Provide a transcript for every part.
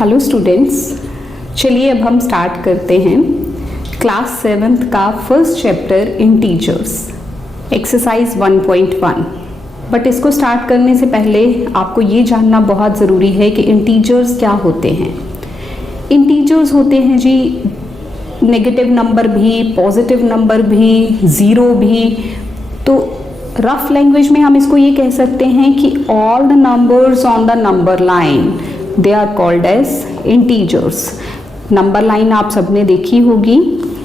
Hello students, चलिए अब हम स्टार्ट करते हैं क्लास 7th का first chapter integers exercise 1.1। But इसको स्टार्ट करने से पहले आपको ये जानना बहुत ज़रूरी है कि इंटीजर्स क्या होते हैं। इंटीजर्स होते हैं जी नेगेटिव नंबर भी, पॉजिटिव नंबर भी, ज़ीरो भी। तो रफ लैंग्वेज में हम इसको ये कह सकते हैं कि all the numbers on the number line they are called as integers. Number line आप सबने देखी होगी,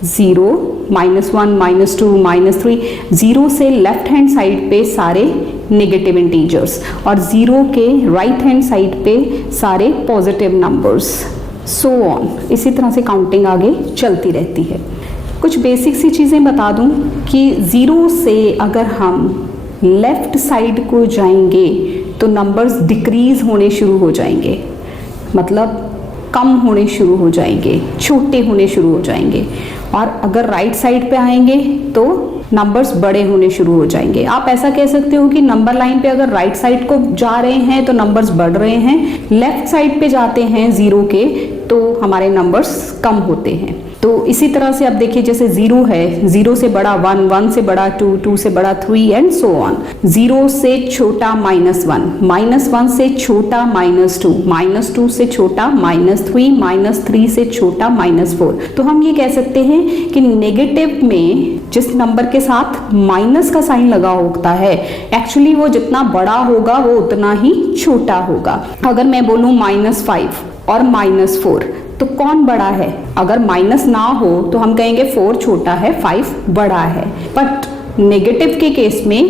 0, -1, -2, -3। 0 से लेफ्ट हैंड साइड पे सारे नेगेटिव इंटीजर्स और 0 के राइट हैंड साइड पे सारे पॉजिटिव नंबर्स, सो ऑन। इसी तरह से काउंटिंग आगे चलती रहती है। कुछ बेसिक सी चीज़ें बता दूं कि 0 से अगर हम लेफ्ट साइड को जाएंगे तो नंबर्स डिक्रीज होने शुरू हो जाएंगे, मतलब कम होने शुरू हो जाएंगे, छोटे होने शुरू हो जाएंगे। और अगर राइट साइड पे आएंगे तो नंबर्स बड़े होने शुरू हो जाएंगे। आप ऐसा कह सकते हो कि नंबर लाइन पे अगर राइट साइड को जा रहे हैं तो नंबर्स बढ़ रहे हैं, लेफ्ट साइड पे जाते हैं 0 के तो हमारे नंबर्स कम होते हैं। तो इसी तरह से अब देखिए, जैसे 0 है, 0 से बड़ा 1, 1 से बड़ा 2, 2 से बड़ा 3 एंड सो ऑन। 0 से छोटा -1, -1 से छोटा -2, -2 से छोटा -3, -3 से छोटा -4। तो हम ये कह सकते हैं कि नेगेटिव में जिस नंबर के साथ माइनस का साइन लगा होता है, एक्चुअली वो जितना बड़ा होगा वो उतना ही छोटा होगा। अगर मैं बोलूँ -5 और -4 तो कौन बड़ा है? अगर माइनस ना हो तो हम कहेंगे 4 छोटा है, 5 बड़ा है। बट नेगेटिव के केस में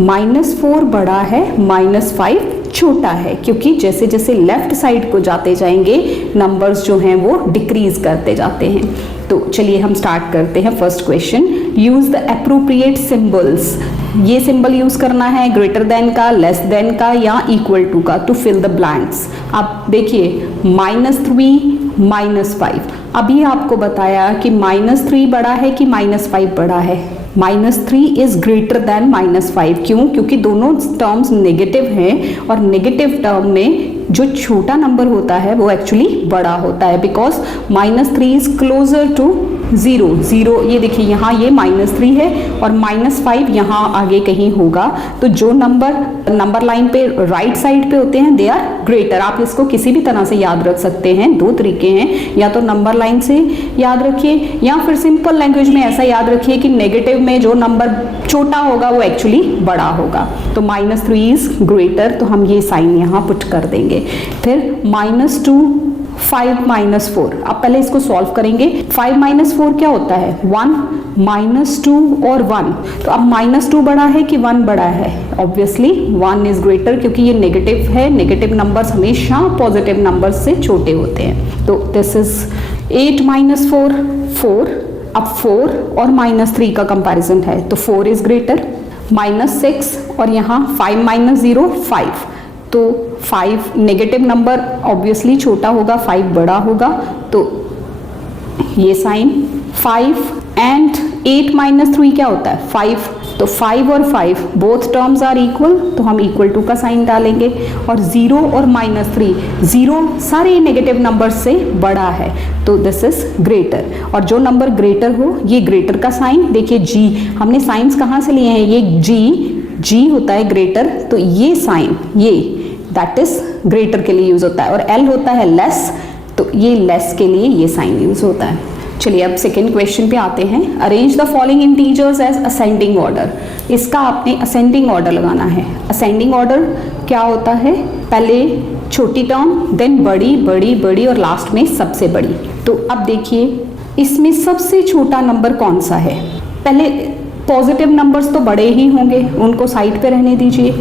-4 बड़ा है, -5 छोटा है, क्योंकि जैसे जैसे लेफ्ट साइड को जाते जाएंगे नंबर्स जो हैं वो डिक्रीज करते जाते हैं। तो चलिए हम स्टार्ट करते हैं। First question, use the appropriate symbols. ये सिंबल यूज करना है ग्रेटर देन का, लेस देन का या इक्वल टू का, टू फिल द ब्लैंक्स। आप देखिए -3, -5। अभी आपको बताया कि -3 बड़ा है कि -5 बड़ा है। -3 इज ग्रेटर देन -5। क्यों? क्योंकि दोनों टर्म्स नेगेटिव हैं और नेगेटिव टर्म में जो छोटा नंबर होता है वो एक्चुअली बड़ा होता है, बिकॉज -3 इज क्लोजर टू 0। ये देखिए यहाँ ये -3 है और -5 यहाँ आगे कहीं होगा। तो जो नंबर लाइन पे राइट साइड पे होते हैं दे आर ग्रेटर। आप इसको किसी भी तरह से याद रख सकते हैं, दो तरीके हैं, या तो नंबर लाइन से याद रखिए या फिर सिंपल लैंग्वेज में ऐसा याद रखिए कि नेगेटिव में जो नंबर छोटा होगा वो एक्चुअली बड़ा होगा। तो -3 इज ग्रेटर, तो हम ये साइन यहाँ पुट कर देंगे। फिर -2, 5 -4। अब पहले इसको सॉल्व करेंगे। 5 - 4 क्या होता है? 1, -2 और 1। तो अब -2 बड़ा है कि 1 बड़ा है? ऑब्वियसली 1 इज ग्रेटर, क्योंकि ये नेगेटिव है। नेगेटिव नंबर्स हमेशा पॉजिटिव नंबर्स से छोटे होते हैं। तो दिस इज 8 - 4, 4। अब 4 और -3 का कंपैरिजन है तो 4 इज ग्रेटर। -6 और यहाँ 5 - 0, 5। तो 5 नेगेटिव नंबर ऑब्वियसली छोटा होगा, 5 बड़ा होगा। तो ये साइन 5 एंड 8 - 3 क्या होता है? 5। तो 5 और 5 बोथ टर्म्स आर इक्वल, तो हम इक्वल टू का साइन डालेंगे। और 0 और -3, 0 सारे नेगेटिव नंबर से बड़ा है, तो दिस इज ग्रेटर। और जो नंबर ग्रेटर हो ये ग्रेटर का साइन। देखिए जी, हमने साइंस कहाँ से लिए हैं? ये जी होता है ग्रेटर, तो ये साइन ये दैट इज ग्रेटर के लिए यूज होता है। और L होता है लेस, तो ये लेस के लिए ये साइन यूज होता है। चलिए अब सेकेंड क्वेश्चन पे आते हैं। Arrange the following integers as ascending order. इसका आपने असेंडिंग ऑर्डर लगाना है। असेंडिंग ऑर्डर क्या होता है? पहले छोटी टर्म, देन बड़ी, बड़ी, बड़ी और लास्ट में सबसे बड़ी। तो अब देखिए इसमें सबसे छोटा नंबर कौन सा है? पहले पॉजिटिव नंबर्स तो बड़े ही होंगे, उनको साइड पे रहने दीजिए।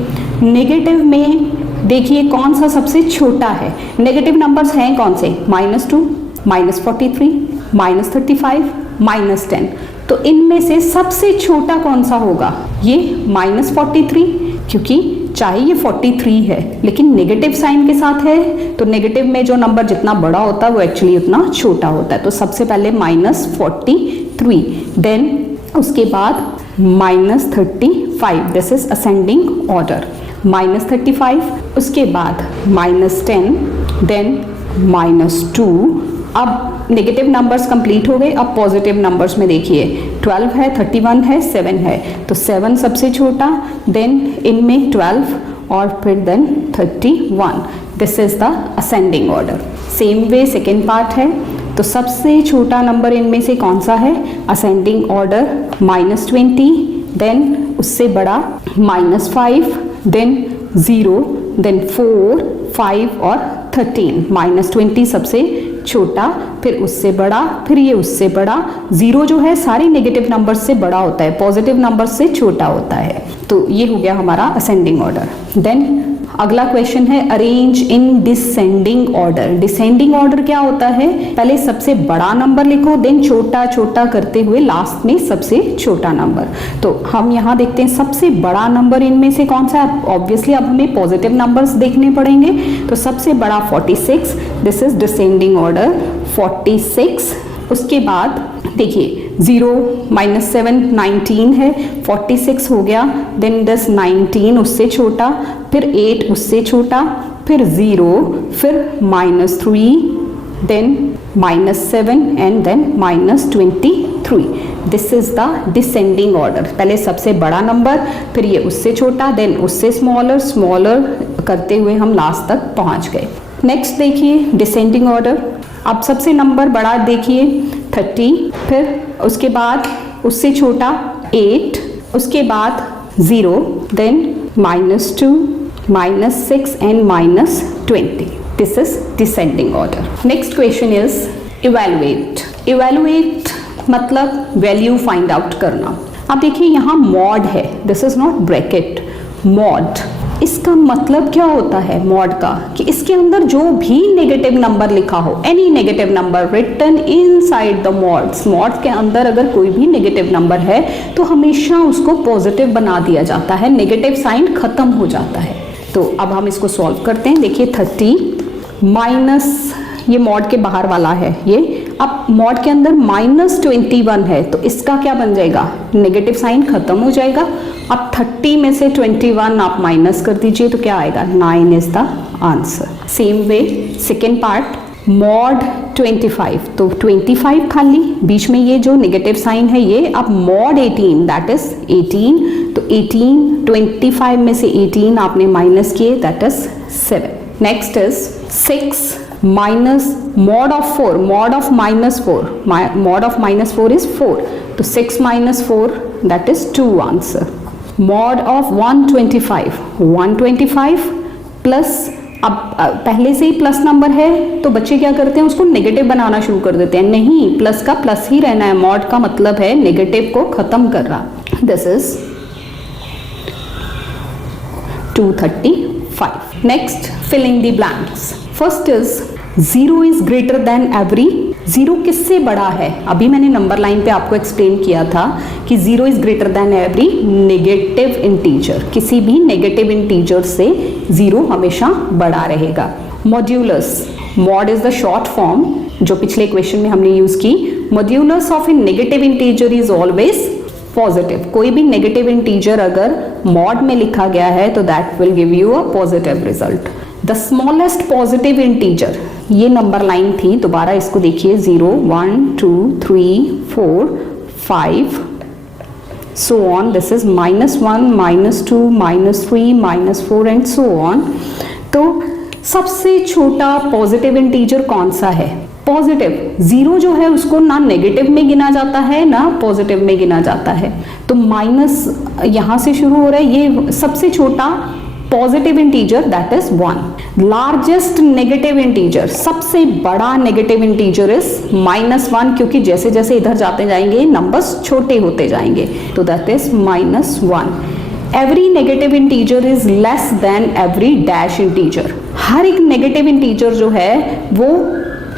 नेगेटिव में देखिए कौन सा सबसे छोटा है। नेगेटिव नंबर्स हैं कौन से? -2, -43, -35, -10। तो इनमें से सबसे छोटा कौन सा होगा? ये -43, क्योंकि चाहे ये 43 है लेकिन नेगेटिव साइन के साथ है, तो नेगेटिव में जो नंबर जितना बड़ा होता है वो एक्चुअली उतना छोटा होता है। तो सबसे पहले -43, देन उसके बाद -35। This is ascending order. -35, उसके बाद -10, देन -2। अब नेगेटिव नंबर्स कंप्लीट हो गए, अब पॉजिटिव नंबर्स में देखिए 12 है, 31 है, 7 है, तो 7 सबसे छोटा, देन इनमें 12 और फिर then 31। This is the ascending order. Same way second part है, तो सबसे छोटा नंबर इनमें से कौन सा है? असेंडिंग ऑर्डर -20, देन उससे बड़ा -5, देन 0, देन 4, 5 और 13। -20 सबसे छोटा, फिर उससे बड़ा, फिर ये उससे बड़ा। 0 जो है सारे नेगेटिव नंबर से बड़ा होता है, पॉजिटिव नंबर से छोटा होता है। तो ये हो गया हमारा असेंडिंग ऑर्डर। देन अगला क्वेश्चन है arrange in descending order. Descending order क्या होता है? पहले सबसे बड़ा नंबर लिखो, देन छोटा छोटा करते हुए लास्ट में सबसे छोटा नंबर। तो हम यहाँ देखते हैं सबसे बड़ा नंबर इनमें से कौन सा है? ऑब्वियसली अब हमें पॉजिटिव नंबर्स देखने पड़ेंगे, तो सबसे बड़ा 46, दिस इज डिसेंडिंग ऑर्डर 46। उसके बाद देखिए 0 -7 19 है, 46 हो गया, देन 10 19 उससे छोटा, फिर 8 उससे छोटा, फिर 0, फिर -3, then -7 and then -23। This is the descending order. पहले सबसे बड़ा नंबर, फिर ये उससे छोटा, देन उससे स्मॉलर, स्मॉलर करते हुए हम लास्ट तक पहुंच गए। नेक्स्ट देखिए डिसेंडिंग ऑर्डर। अब सबसे नंबर बड़ा देखिए 30, फिर उसके बाद उससे छोटा 8, उसके बाद 0, then -2, -6 and -20। This is descending order. Next question is evaluate. Evaluate मतलब वैल्यू फाइंड आउट करना। अब देखिए यहाँ मॉड है, this is not bracket, mod. इसका मतलब क्या होता है मॉड का? कि इसके अंदर जो भी नेगेटिव नंबर लिखा हो, any negative number written inside the mods, mod के अंदर अगर कोई भी नेगेटिव नंबर है तो हमेशा उसको पॉजिटिव बना दिया जाता है, नेगेटिव साइन खत्म हो जाता है। तो अब हम इसको सॉल्व करते हैं। देखिए 30 माइनस, ये मॉड के बाहर वाला है ये, अब मॉड के अंदर -21 है, तो इसका क्या बन जाएगा? नेगेटिव साइन खत्म हो जाएगा। अब 30 में से 21 आप माइनस कर दीजिए तो क्या आएगा? 9 is the answer. Same way second part mod 25, तो 25 खाली, बीच में ये जो नेगेटिव साइन है ये। अब मॉड 18 दैट इज 18, तो 18 25 में से 18 आपने माइनस किए, that is 7। Next is 6 minus mod of 4, mod of -4, mod of -4 is 4, तो 6 - 4 that is 2 answer. Mod of 125, 125 plus, अब पहले से ही प्लस नंबर है तो बच्चे क्या करते हैं? उसको नेगेटिव बनाना शुरू कर देते हैं। नहीं, प्लस का प्लस ही रहना है, मॉड का मतलब है नेगेटिव को खत्म कर रहा। This is 235। Next filling the blanks. First is 0 is greater than every. 0 किससे बड़ा है? अभी मैंने नंबर लाइन पे आपको एक्सप्लेन किया था कि 0 is greater than every negative integer. किसी भी नेगेटिव इंटीजर से 0 हमेशा बड़ा रहेगा। Modulus, mod is the short form जो पिछले क्वेश्चन में हमने यूज की। Modulus of A negative integer is always positive. कोई भी नेगेटिव इंटीजर अगर मॉड में लिखा गया है तो that will give you a positive result. The smallest positive integer, ये नंबर लाइन थी, दोबारा इसको देखिए 0 1 2 3 4 5 so on, this is -1 -2 -3 -4 and so on। तो सबसे छोटा पॉजिटिव इंटीजर कौन सा है? पॉजिटिव। 0 जो है उसको ना नेगेटिव में गिना जाता है ना पॉजिटिव में गिना जाता है, तो माइनस यहाँ से शुरू हो रहा है। ये सबसे छोटा positive integer that is 1। Largest negative integer, सबसे बड़ा नेगेटिव इंटीजर इज -1, क्योंकि जैसे जैसे इधर जाते जाएंगे नंबर्स छोटे होते जाएंगे, तो that is -1। Every negative integer is less than every dash integer. हर एक नेगेटिव इंटीजर जो है वो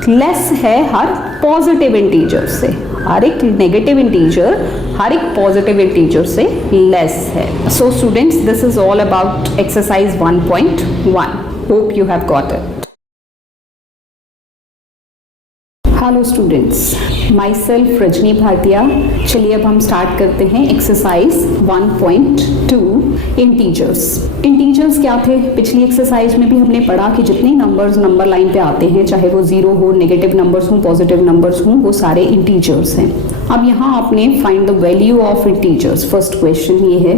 लेस है हर पॉजिटिव इंटीजर से। हर एक नेगेटिव इंटीजर हर एक पॉजिटिव इंटीजर से लेस है। So students, this is all about exercise 1.1। Hope you have got it. Hello students, my self Rajni Bhatia. चलिए अब हम स्टार्ट करते हैं एक्सरसाइज 1.2 इंटीजर्स क्या थे? पिछली एक्सरसाइज में भी हमने पढ़ा कि जितने नंबर्स नंबर लाइन पे आते हैं, चाहे वो जीरो हो, नेगेटिव नंबर्स हो, पॉजिटिव नंबर्स हो, वो सारे इंटीजर्स हैं। अब यहाँ आपने find the value of integers. First question ये है,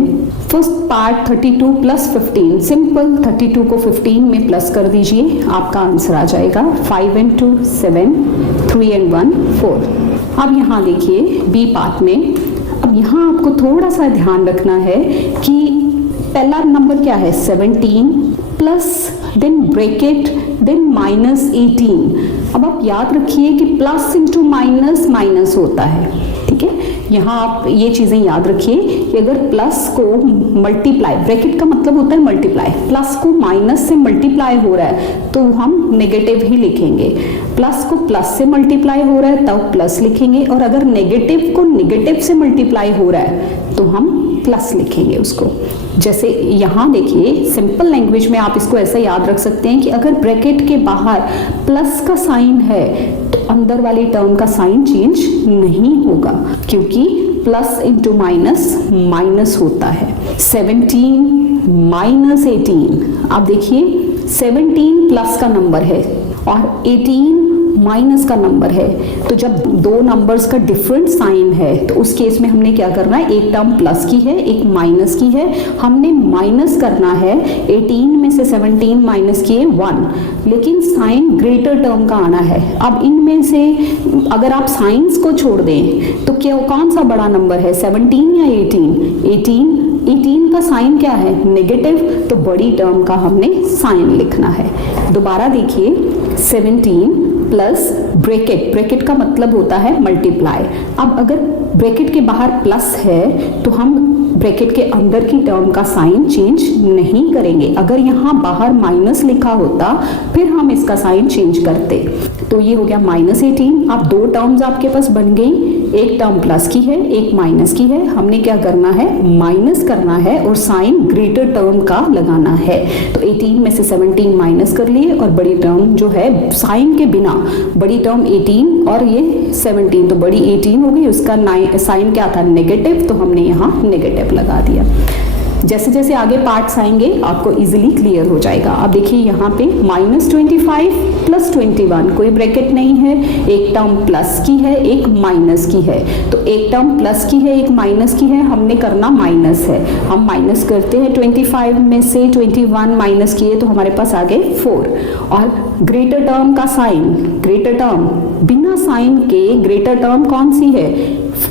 फर्स्ट पार्ट 32 प्लस 15। सिंपल, 32 को 15 में प्लस कर दीजिए, आपका आंसर आ जाएगा 5 and 2 7, 3 and 1 4। अब यहाँ देखिए बी पार्ट में, अब यहाँ आपको थोड़ा सा ध्यान रखना है कि पहला नंबर क्या है 17 प्लस देन ब्रैकेट देन -18। अब आप याद रखिए कि प्लस इंटू माइनस माइनस होता है, ठीक है। यहाँ आप ये चीजें याद रखिए कि अगर प्लस को मल्टीप्लाई, ब्रैकेट का मतलब होता है मल्टीप्लाई, प्लस को माइनस से मल्टीप्लाई हो रहा है तो हम नेगेटिव ही लिखेंगे। प्लस को प्लस से मल्टीप्लाई हो रहा है तब प्लस लिखेंगे, और अगर नेगेटिव को नेगेटिव से मल्टीप्लाई हो रहा है तो हम प्लस लिखेंगे उसको। जैसे यहाँ देखिए सिंपल लैंग्वेज में आप इसको ऐसा याद रख सकते हैं कि अगर ब्रैकेट के बाहर प्लस का साइन है तो अंदर वाली टर्म का साइन चेंज नहीं होगा, क्योंकि प्लस इंटू माइनस माइनस होता है। 17 माइनस 18, आप देखिए 17 प्लस का नंबर है और 18 माइनस का नंबर है, तो जब दो नंबर्स का डिफरेंट साइन है तो उस केस में हमने क्या करना है, एक टर्म प्लस की है एक माइनस की है, हमने माइनस करना है। 18 में से 17 माइनस किए 1, लेकिन साइन ग्रेटर टर्म का आना है। अब इनमें से अगर आप साइंस को छोड़ दें तो क्या कौन सा बड़ा नंबर है, 17 या 18? 18 का साइन क्या है, नेगेटिव, तो बड़ी टर्म का हमने साइन लिखना है। दोबारा देखिए 17 प्लस ब्रैकेट, ब्रैकेट का मतलब होता है मल्टीप्लाई। अब अगर ब्रैकेट के बाहर प्लस है तो हम ब्रैकेट के अंदर की टर्म का साइन चेंज नहीं करेंगे। अगर यहाँ बाहर माइनस लिखा होता फिर हम इसका साइन चेंज करते। तो ये हो गया -18। अब दो टर्म्स आपके पास बन गई, एक टर्म प्लस की है एक माइनस की है। हमने क्या करना है, माइनस करना है और साइन ग्रेटर टर्म का लगाना है। तो 18 में से 17 माइनस कर लिए और बड़ी टर्म जो है साइन के बिना, बड़ी टर्म 18 और ये 17, तो बड़ी 18 हो गई, उसका साइन क्या था, नेगेटिव, तो हमने यहाँ नेगेटिव लगा दिया। जैसे जैसे आगे पार्ट्स आएंगे आपको इजीली क्लियर हो जाएगा। अब देखिए यहाँ पे -25 प्लस 21, कोई ब्रैकेट नहीं है, एक टर्म प्लस की है एक माइनस की है, तो एक टर्म प्लस की है एक माइनस की है, हमने करना माइनस है। हम माइनस करते हैं, 25 में से 21 माइनस किए तो हमारे पास आ गए 4। और ग्रेटर टर्म का साइन, ग्रेटर टर्म बिना साइन के ग्रेटर टर्म कौन सी है,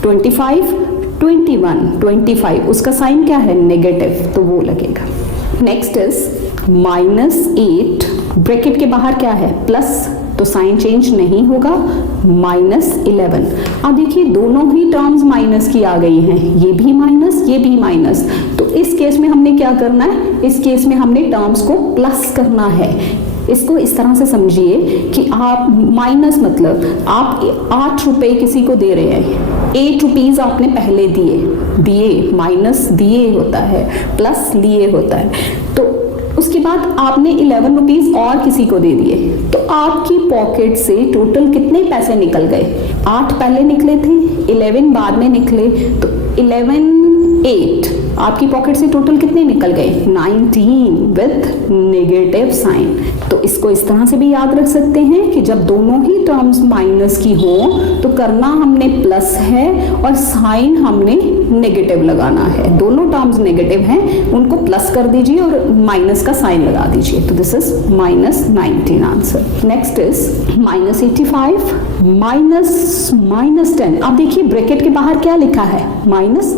25 25, उसका साइन क्या है, नेगेटिव, तो वो लगेगा। नेक्स्ट इज -8, ब्रैकेट के बाहर क्या है, प्लस, तो साइन चेंज नहीं होगा, -11। अब देखिए दोनों ही टर्म्स माइनस की आ गई हैं, ये भी माइनस ये भी माइनस, तो इस केस में हमने क्या करना है, इस केस में हमने टर्म्स को प्लस करना है। इसको इस तरह से समझिए कि आप माइनस मतलब आप 8 रुपए किसी को दे रहे हैं, 8 रुपीज आपने पहले दिए, माइनस दिए होता है, प्लस लिए होता है, तो उसके बाद आपने 11 रुपीज और किसी को दे दिए, तो आपकी पॉकेट से टोटल कितने पैसे निकल गए, 8 पहले निकले थे, 11 बाद में निकले, तो 8 आपकी पॉकेट से टोटल कितने निकल गए, 19 विथ नेगेटिव साइन। तो इसको इस तरह से भी याद रख सकते हैं कि जब दोनों ही टर्म्स माइनस की हो तो करना हमने प्लस है और साइन हमने नेगेटिव लगाना है। दोनों टर्म्स नेगेटिव हैं, उनको प्लस कर दीजिए और माइनस का साइन लगा दीजिए, तो this is -19 answer. Next is -85 -10। अब देखिए ब्रैकेट के बाहर क्या लिखा है, माइनस,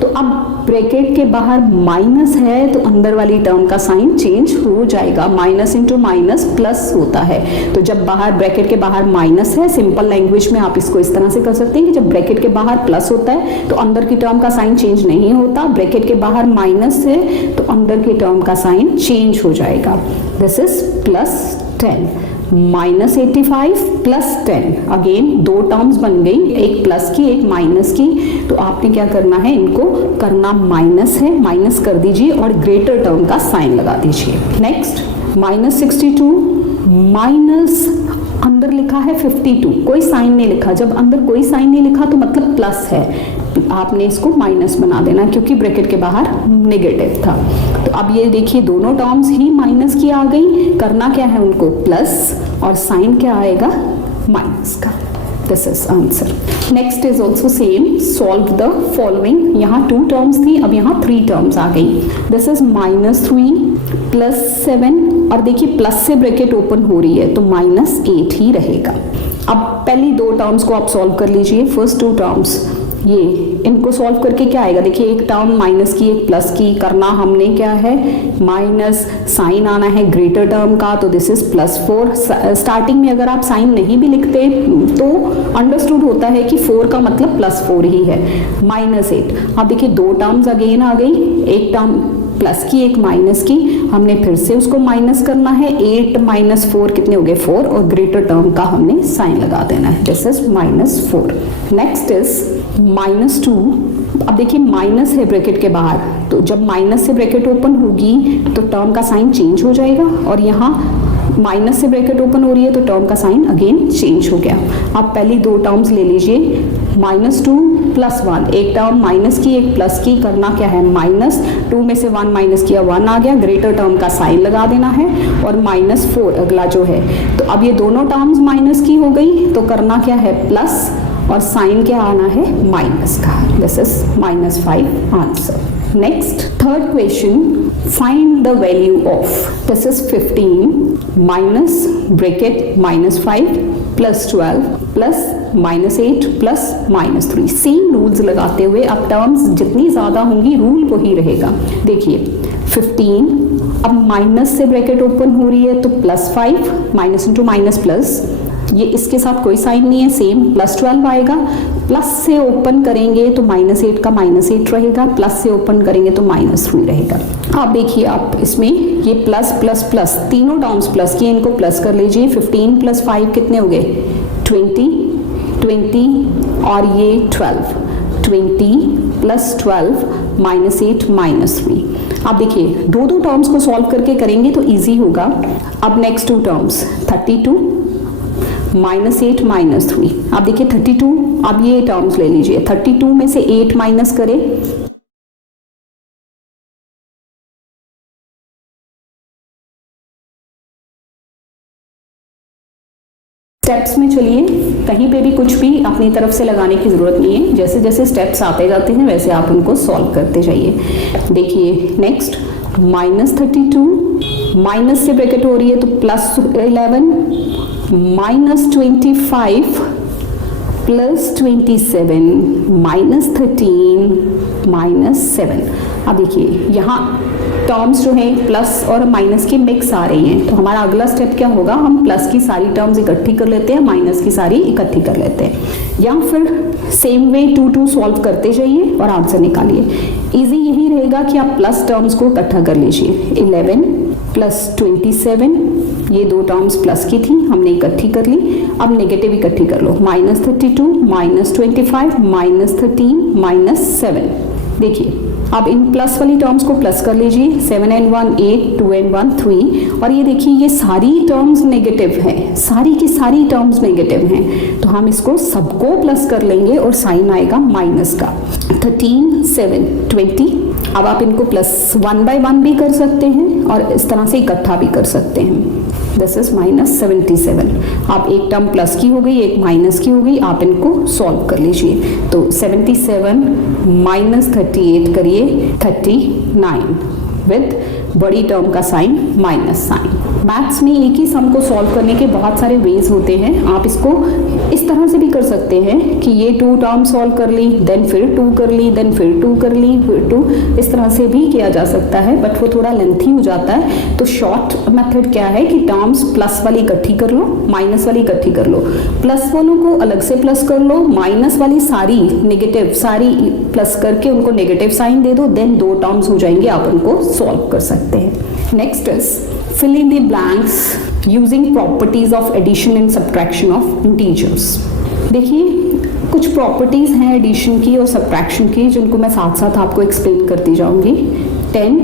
तो अब ब्रैकेट के बाहर माइनस है तो अंदर वाली टर्म का साइन चेंज हो जाएगा, माइनस इंटू माइनस प्लस होता है। तो जब बाहर ब्रैकेट के बाहर माइनस है, सिंपल लैंग्वेज में आप इसको इस तरह से कर सकते हैं कि जब ब्रैकेट के बाहर प्लस होता है तो अंदर की टर्म का साइन चेंज नहीं होता, ब्रैकेट के बाहर माइनस है तो अंदर की टर्म का साइन चेंज हो जाएगा। This is +10, -85 +10। अगेन दो टर्म्स बन गई, एक प्लस की एक माइनस की, तो आपने क्या करना है, इनको करना माइनस है, माइनस कर दीजिए और ग्रेटर टर्म का साइन लगा दीजिए। नेक्स्ट -62 अंदर लिखा है 52, कोई साइन नहीं लिखा। जब अंदर कोई साइन नहीं लिखा तो मतलब प्लस है, आपने इसको माइनस बना देना क्योंकि ब्रैकेट के बाहर नेगेटिव था। तो अब ये देखिए दोनों टर्म्स ही माइनस की आ गई, करना क्या है उनको प्लस, और साइन क्या आएगा माइनस का। This is answer. Next is also same, solve the following. यहाँ 2 टर्म्स थी, अब यहाँ 3 टर्म्स आ गई। दिस इज -3 + 7, और देखिए प्लस से ब्रैकेट ओपन हो रही है तो -8 ही रहेगा। अब पहली 2 टर्म्स को आप सॉल्व कर लीजिए। फर्स्ट 2 टर्म्स ये, इनको सॉल्व करके क्या आएगा, देखिए एक टर्म माइनस की एक प्लस की, करना हमने क्या है माइनस, साइन आना है ग्रेटर टर्म का, तो दिस इज +4। स्टार्टिंग में अगर आप साइन नहीं भी लिखते तो अंडरस्टूड होता है कि 4 का मतलब +4 ही है। -8, अब देखिए 2 टर्म्स अगेन आ गई, एक टर्म प्लस की एक माइनस की, हमने फिर से उसको माइनस करना है। 8 - 4 कितने हो गए 4, और ग्रेटर टर्म का हमने साइन लगा देना है, दिस इज -4। Next is -2। अब देखिए माइनस है ब्रैकेट के बाहर, तो जब माइनस से ब्रैकेट ओपन होगी तो टर्म का साइन चेंज हो जाएगा, और यहाँ माइनस से ब्रैकेट ओपन हो रही है तो टर्म का साइन अगेन चेंज हो गया। आप पहली 2 टर्म्स ले लीजिए, -2 + 1, एक टर्म माइनस की एक प्लस की, करना क्या है -2 में से 1 माइनस किया 1 आ गया, ग्रेटर टर्म का साइन लगा देना है, और -4 अगला जो है। तो अब ये दोनों टर्म्स माइनस की हो गई तो करना क्या है प्लस, और साइन क्या आना है माइनस का। This is -5 answer. Next third question, find the value of, this is 15 minus bracket -5 + 12 + -8 + -3। Same rules लगाते हुए अब टर्म्स जितनी ज्यादा होंगी रूल वही रहेगा। देखिए 15, अब माइनस से ब्रैकेट ओपन हो रही है तो +5, माइनस इंटू माइनस प्लस, ये इसके साथ कोई साइन नहीं है, सेम +12 आएगा। प्लस से ओपन करेंगे तो -8 का -8 रहेगा, प्लस से ओपन करेंगे तो -3 रहेगा। आप देखिए आप इसमें ये प्लस प्लस प्लस, तीनों टर्म्स प्लस की, इनको प्लस कर लीजिए। 15 + 5 कितने हो गए 20, 20 और ये 12, 20 + 12 -8 -3। आप देखिए 2 टर्म्स को सॉल्व करके करेंगे तो इजी होगा। अब नेक्स्ट 2 टर्म्स, 32 -8 -3। आप देखिए 32, अब ये टर्म्स ले लीजिए, 32 में से 8 माइनस करें, स्टेप्स में चलिए, कहीं पे भी कुछ भी अपनी तरफ से लगाने की जरूरत नहीं है, जैसे जैसे स्टेप्स आते जाते हैं वैसे आप उनको सॉल्व करते जाइए। देखिए नेक्स्ट -32, माइनस से ब्रैकेट हो रही है तो +11, -25 +27 -13 -7। अब देखिए यहाँ टर्म्स जो हैं प्लस और माइनस के मिक्स आ रही हैं, तो हमारा अगला स्टेप क्या होगा, हम प्लस की सारी टर्म्स इकट्ठी कर लेते हैं, माइनस की सारी इकट्ठी कर लेते हैं, या फिर सेम वे 2 सॉल्व करते जाइए और आंसर निकालिए। इजी यही रहेगा कि आप प्लस टर्म्स को इकट्ठा कर लीजिए। 11 + 27, ये 2 टर्म्स प्लस की थी, हमने इकट्ठी कर ली। अब नेगेटिव इकट्ठी कर लो, -32 -25 -13 -7। देखिए अब इन प्लस वाली टर्म्स को प्लस कर लीजिए, 7 and 1 8, 2 and 1 3, और ये देखिए ये सारी टर्म्स नेगेटिव हैं, सारी की सारी टर्म्स नेगेटिव हैं, तो हम इसको सबको प्लस कर लेंगे और साइन आएगा माइनस का। 13 7 20। अब आप इनको प्लस 1 by 1 भी कर सकते हैं और इस तरह से इकट्ठा भी कर सकते हैं। This is -77। आप एक टर्म प्लस की हो गई, एक माइनस की हो गई, आप इनको सॉल्व कर लीजिए। तो 77 -38 करिए 39 विद बड़ी टर्म का साइन माइनस साइन। मैथ्स में एक ही सम को सॉल्व करने के बहुत सारे वेज होते हैं, आप इसको इस तरह से भी कर सकते हैं कि ये 2 टर्म सॉल्व कर ली, देन फिर 2 कर ली, देन फिर 2 कर ली, फिर 2, इस तरह से भी किया जा सकता है, बट वो थोड़ा लेंथी हो जाता है। तो शॉर्ट मेथड क्या है कि टर्म्स प्लस वाली इकट्ठी कर लो, माइनस वाली इकट्ठी कर लो, प्लस वालों को अलग से प्लस कर लो, माइनस वाली सारी नेगेटिव सारी प्लस करके उनको नेगेटिव साइन दे दो, देन 2 टर्म्स हो जाएंगे, आप उनको सॉल्व कर सकते हैं। Next is fill in the blanks using properties of addition and subtraction of integers। देखिए कुछ प्रॉपर्टीज हैं एडिशन की और सब्ट्रैक्शन की जिनको मैं साथ साथ आपको एक्सप्लेन करती जाऊंगी। 10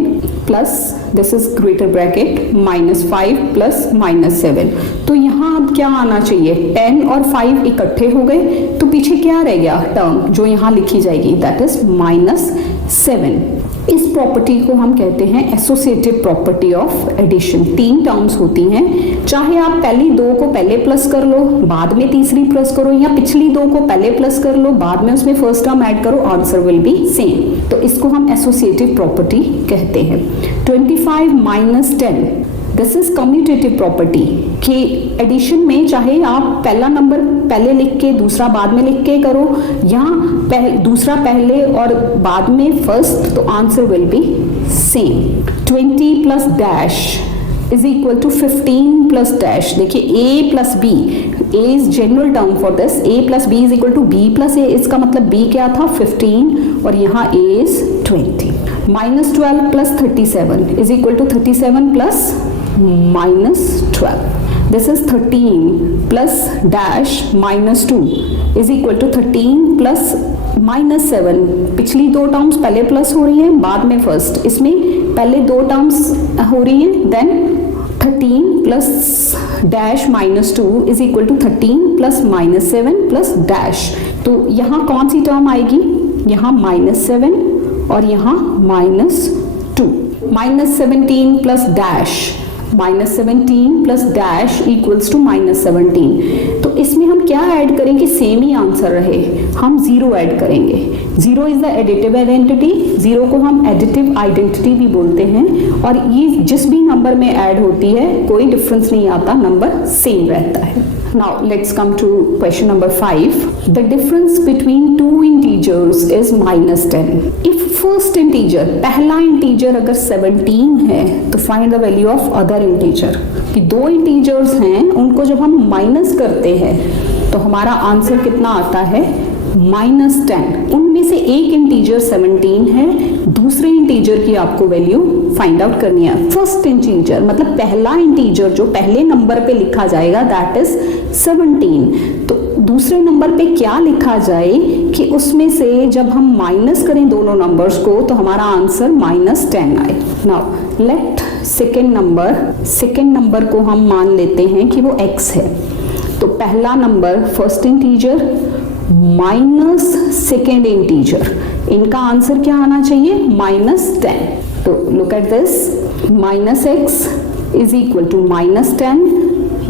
plus this is greater bracket -5 plus -7। तो यहाँ अब क्या आना चाहिए, 10 और 5 इकट्ठे हो गए तो पीछे क्या रह गया टर्म जो यहाँ लिखी जाएगी, दैट इज -7। इस प्रॉपर्टी को हम कहते हैं associative property of addition. 3 terms होती हैं, चाहे आप पहली 2 को पहले प्लस कर लो, बाद में तीसरी प्लस करो, या पिछली 2 को पहले प्लस कर लो, बाद में उसमें फर्स्ट टर्म ऐड करो, आंसर विल बी सेम। तो इसको हम एसोसिएटिव प्रॉपर्टी कहते हैं। 25 - 10 दिस इज कम्यूटेटिव प्रॉपर्टी कि एडिशन में चाहे आप पहला नंबर पहले लिख के दूसरा बाद में लिख के करो, या दूसरा पहले और बाद में फर्स्ट, तो answer will be same. 20 plus dash is equal to 15 plus dash. देखिए a plus B, a is general term for this, a plus B is equal to b plus a। इसका मतलब b क्या था, 15, और यहाँ a is 20। -12 plus 37 is equal to 37 plus -12। This is 13 plus dash -2 is equal to 13 plus -7। पिछली 2 terms पहले plus हो रही है, बाद में फर्स्ट, इसमें पहले 2 टर्म्स हो रही है, then 13 plus dash -2 is equal to 13 plus -7 plus dash. तो यहाँ कौन सी टर्म आएगी, यहाँ -7 और यहाँ -2। -17 plus dash, -17 plus dash equals to -17। तो इसमें हम क्या ऐड करेंगे, सेम ही आंसर रहे, हम 0 ऐड करेंगे। 0 इज द एडिटिव आइडेंटिटी, 0 को हम एडिटिव आइडेंटिटी भी बोलते हैं, और ये जिस भी नंबर में ऐड होती है कोई डिफरेंस नहीं आता, नंबर सेम रहता है। Now let's come to question number 5. The difference between two integers is -10. If first integer, पहला इंटीजर अगर 17 है तो find the value of other integer. कि 2 इंटीजर्स हैं, उनको जब हम माइनस करते हैं तो हमारा आंसर कितना आता है, -10। उनमें से एक इंटीजर 17 है, दूसरे इंटीजर की आपको वैल्यू फाइंड आउट करनी है। फर्स्ट इंटीजर मतलब पहला इंटीजर जो पहले नंबर पे लिखा जाएगा, दैट इज 17। तो दूसरे नंबर पे क्या लिखा जाए कि उसमें से जब हम माइनस करें दोनों नंबर्स को तो हमारा आंसर -10 आए। नाउ लेट सेकेंड नंबर को हम मान लेते हैं कि वो x है। तो पहला number first integer minus second integer, इनका आंसर क्या आना चाहिए, -10। तो look at this, -x is equal to -10।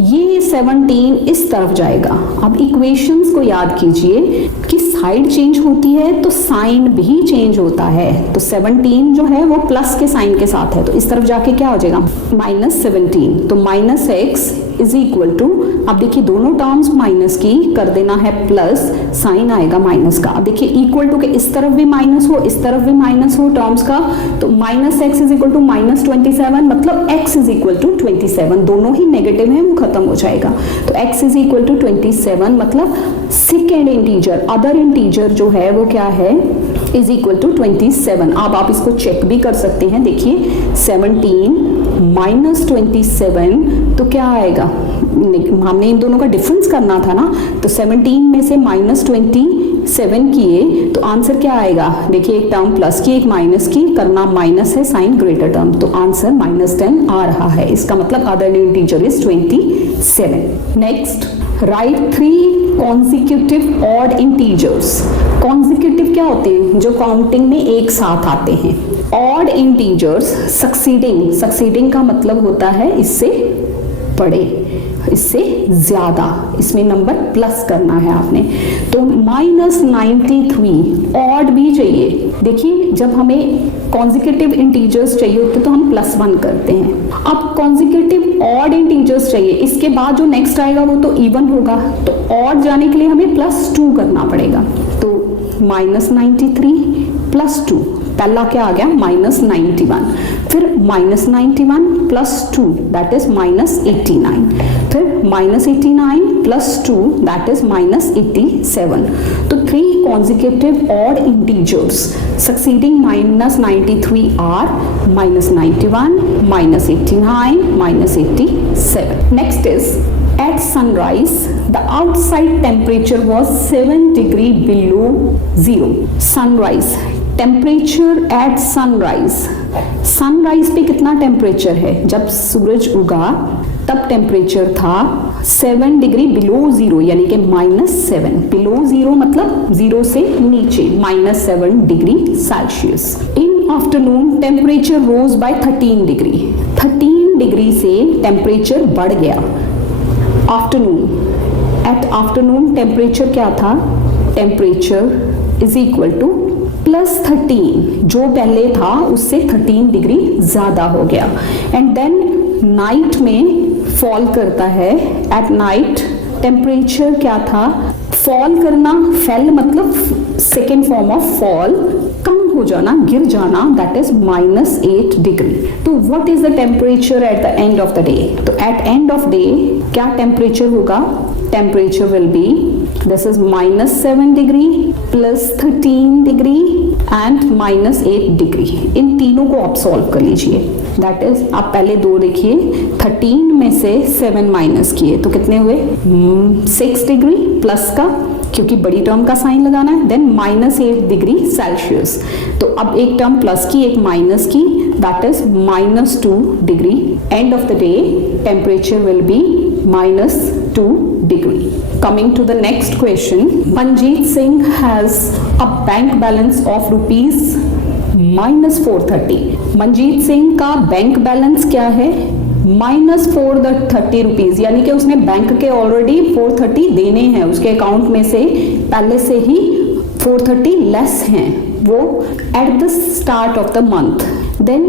ये 17 इस तरफ जाएगा। अब इक्वेशंस को याद कीजिए कि साइड चेंज होती है तो साइन भी चेंज होता है। तो 17 जो है वो प्लस के साइन के साथ है, तो इस तरफ जाके क्या हो जाएगा, -17। तो -x इज इक्वल टू, अब देखिए दोनों टर्म्स माइनस की कर देना है प्लस, साइन आएगा माइनस का। अब देखिए इक्वल टू के इस तरफ भी माइनस हो, इस तरफ भी माइनस हो टर्म्स का, तो -x इज इक्वल टू -27, मतलब x इज इक्वल टू 27। दोनों ही नेगेटिव है, वो खत्म हो जाएगा। तो x इज इक्वल टू 27, मतलब सेकेंड इंटीजर, अदर इंटीजर जो है वो क्या है, इज इक्वल टू 27। अब आप इसको चेक भी कर सकते हैं, देखिए 17 -27 तो क्या आएगा, हमने इन दोनों का डिफरेंस करना था ना, तो 17 में से -27 किए तो आंसर क्या आएगा, देखिए एक टर्म प्लस की एक माइनस की, करना माइनस है, साइन ग्रेटर टर्म, तो आंसर -10 आ रहा है। इसका मतलब other integer is 27। Next, right 3 consecutive odd integers. Consecutive क्या होते हैं, जो काउंटिंग में एक साथ आते हैं। ऑड इंटीजर्स सक्सीडिंग का मतलब होता है इससे बड़े, इससे ज्यादा, इसमें नंबर प्लस करना है आपने। तो -93 ऑड भी चाहिए। देखिए जब हमें कॉन्जिक्यूटिव इंटीजर्स चाहिए होते तो हम +1 करते हैं। अब कॉन्जिक्यूटिव ऑड इंटीजर्स चाहिए, इसके बाद जो नेक्स्ट आएगा वो तो इवन होगा, तो ऑड जाने के लिए हमें +2 करना पड़ेगा। तो -93 +2, पहला क्या आ गया, -91, फिर -91 +2 दैट इज -89, फिर -89 +2 दैट इज -87। तो 3 consecutive odd integers succeeding -93 are -91, -89, -87. Next is, at sunrise the outside temperature was 7 degrees below zero. Sunrise, temperature at sunrise sunrise पे कितना टेम्परेचर है? जब सूरज उगा तब टेम्परेचर था 7 डिग्री बिलो जीरो, यानी कि -7। बिलो जीरो मतलब जीरो से नीचे, -7 degree Celsius. In afternoon temperature rose by 13 degree. 13 degree से टेम्परेचर बढ़ गया। आफ्टरनून, एट आफ्टरनून टेम्परेचर क्या था? टेम्परेचर इज इक्वल टू +13, जो पहले था उससे 13 डिग्री ज्यादा हो गया। एंड देन नाइट में फॉल करता है। एट नाइट टेम्परेचर क्या था? फॉल करना, फेल मतलब सेकेंड फॉर्म ऑफ फॉल, कम हो जाना, गिर जाना, दैट इज -8 डिग्री। तो what is the temperature at the end of the day? तो एट एंड ऑफ डे क्या टेम्परेचर होगा? Temperature will be, this is -7 degree +13 degree and -8 degree. इन तीनों को आप सॉल्व कर लीजिए। दैट इज, आप पहले दो देखिए, 13 में से 7 माइनस किए तो कितने हुए? 6 डिग्री प्लस का, क्योंकि बड़ी टर्म का साइन लगाना है, देन -8 डिग्री सेल्सियस। तो अब एक टर्म प्लस की, एक माइनस की, that is -2 degree. And of the day temperature will B -2 degree. Coming to the next question, Manjeet Singh has a bank balance of rupees -430. Manjeet Singh का bank balance क्या है? -430 rupees, यानी कि उसने बैंक के ऑलरेडी 430 देने हैं, उसके अकाउंट में से पहले से ही 430 लेस हैं वो at the start of the month. Then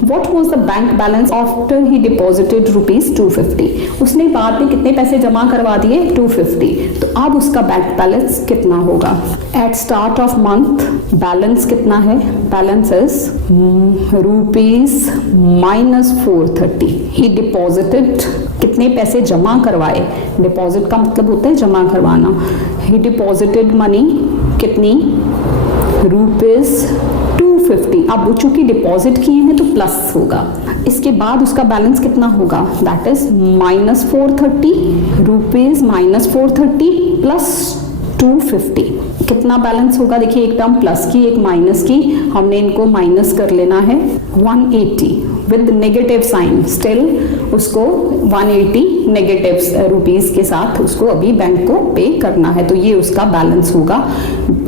what was the bank balance after he deposited rupees 250? उसने बाद में कितने पैसे जमा करवा दिए? 250। तो अब उसका बैंक बैलेंस कितना होगा? At start of month balance कितना है? Balance is rupees -430। He deposited, कितने पैसे जमा करवाए? डिपॉजिट का मतलब होता है जमा करवाना। ही डिपॉजिटेड मनी कितनी? रुपीज 250। अब चूंकि डिपॉजिट किए हैं तो प्लस होगा। इसके बाद उसका बैलेंस कितना होगा? That is -430 rupees -430 plus 250। कितना बैलेंस होगा? देखिए, एक टर्म प्लस की, एक माइनस की, हमने इनको माइनस कर लेना है। 180 विद नेगेटिव साइन, स्टिल उसको 180 नेगेटिव रुपीस के साथ उसको अभी बैंक को पे करना है। तो ये उसका बैलेंस होगा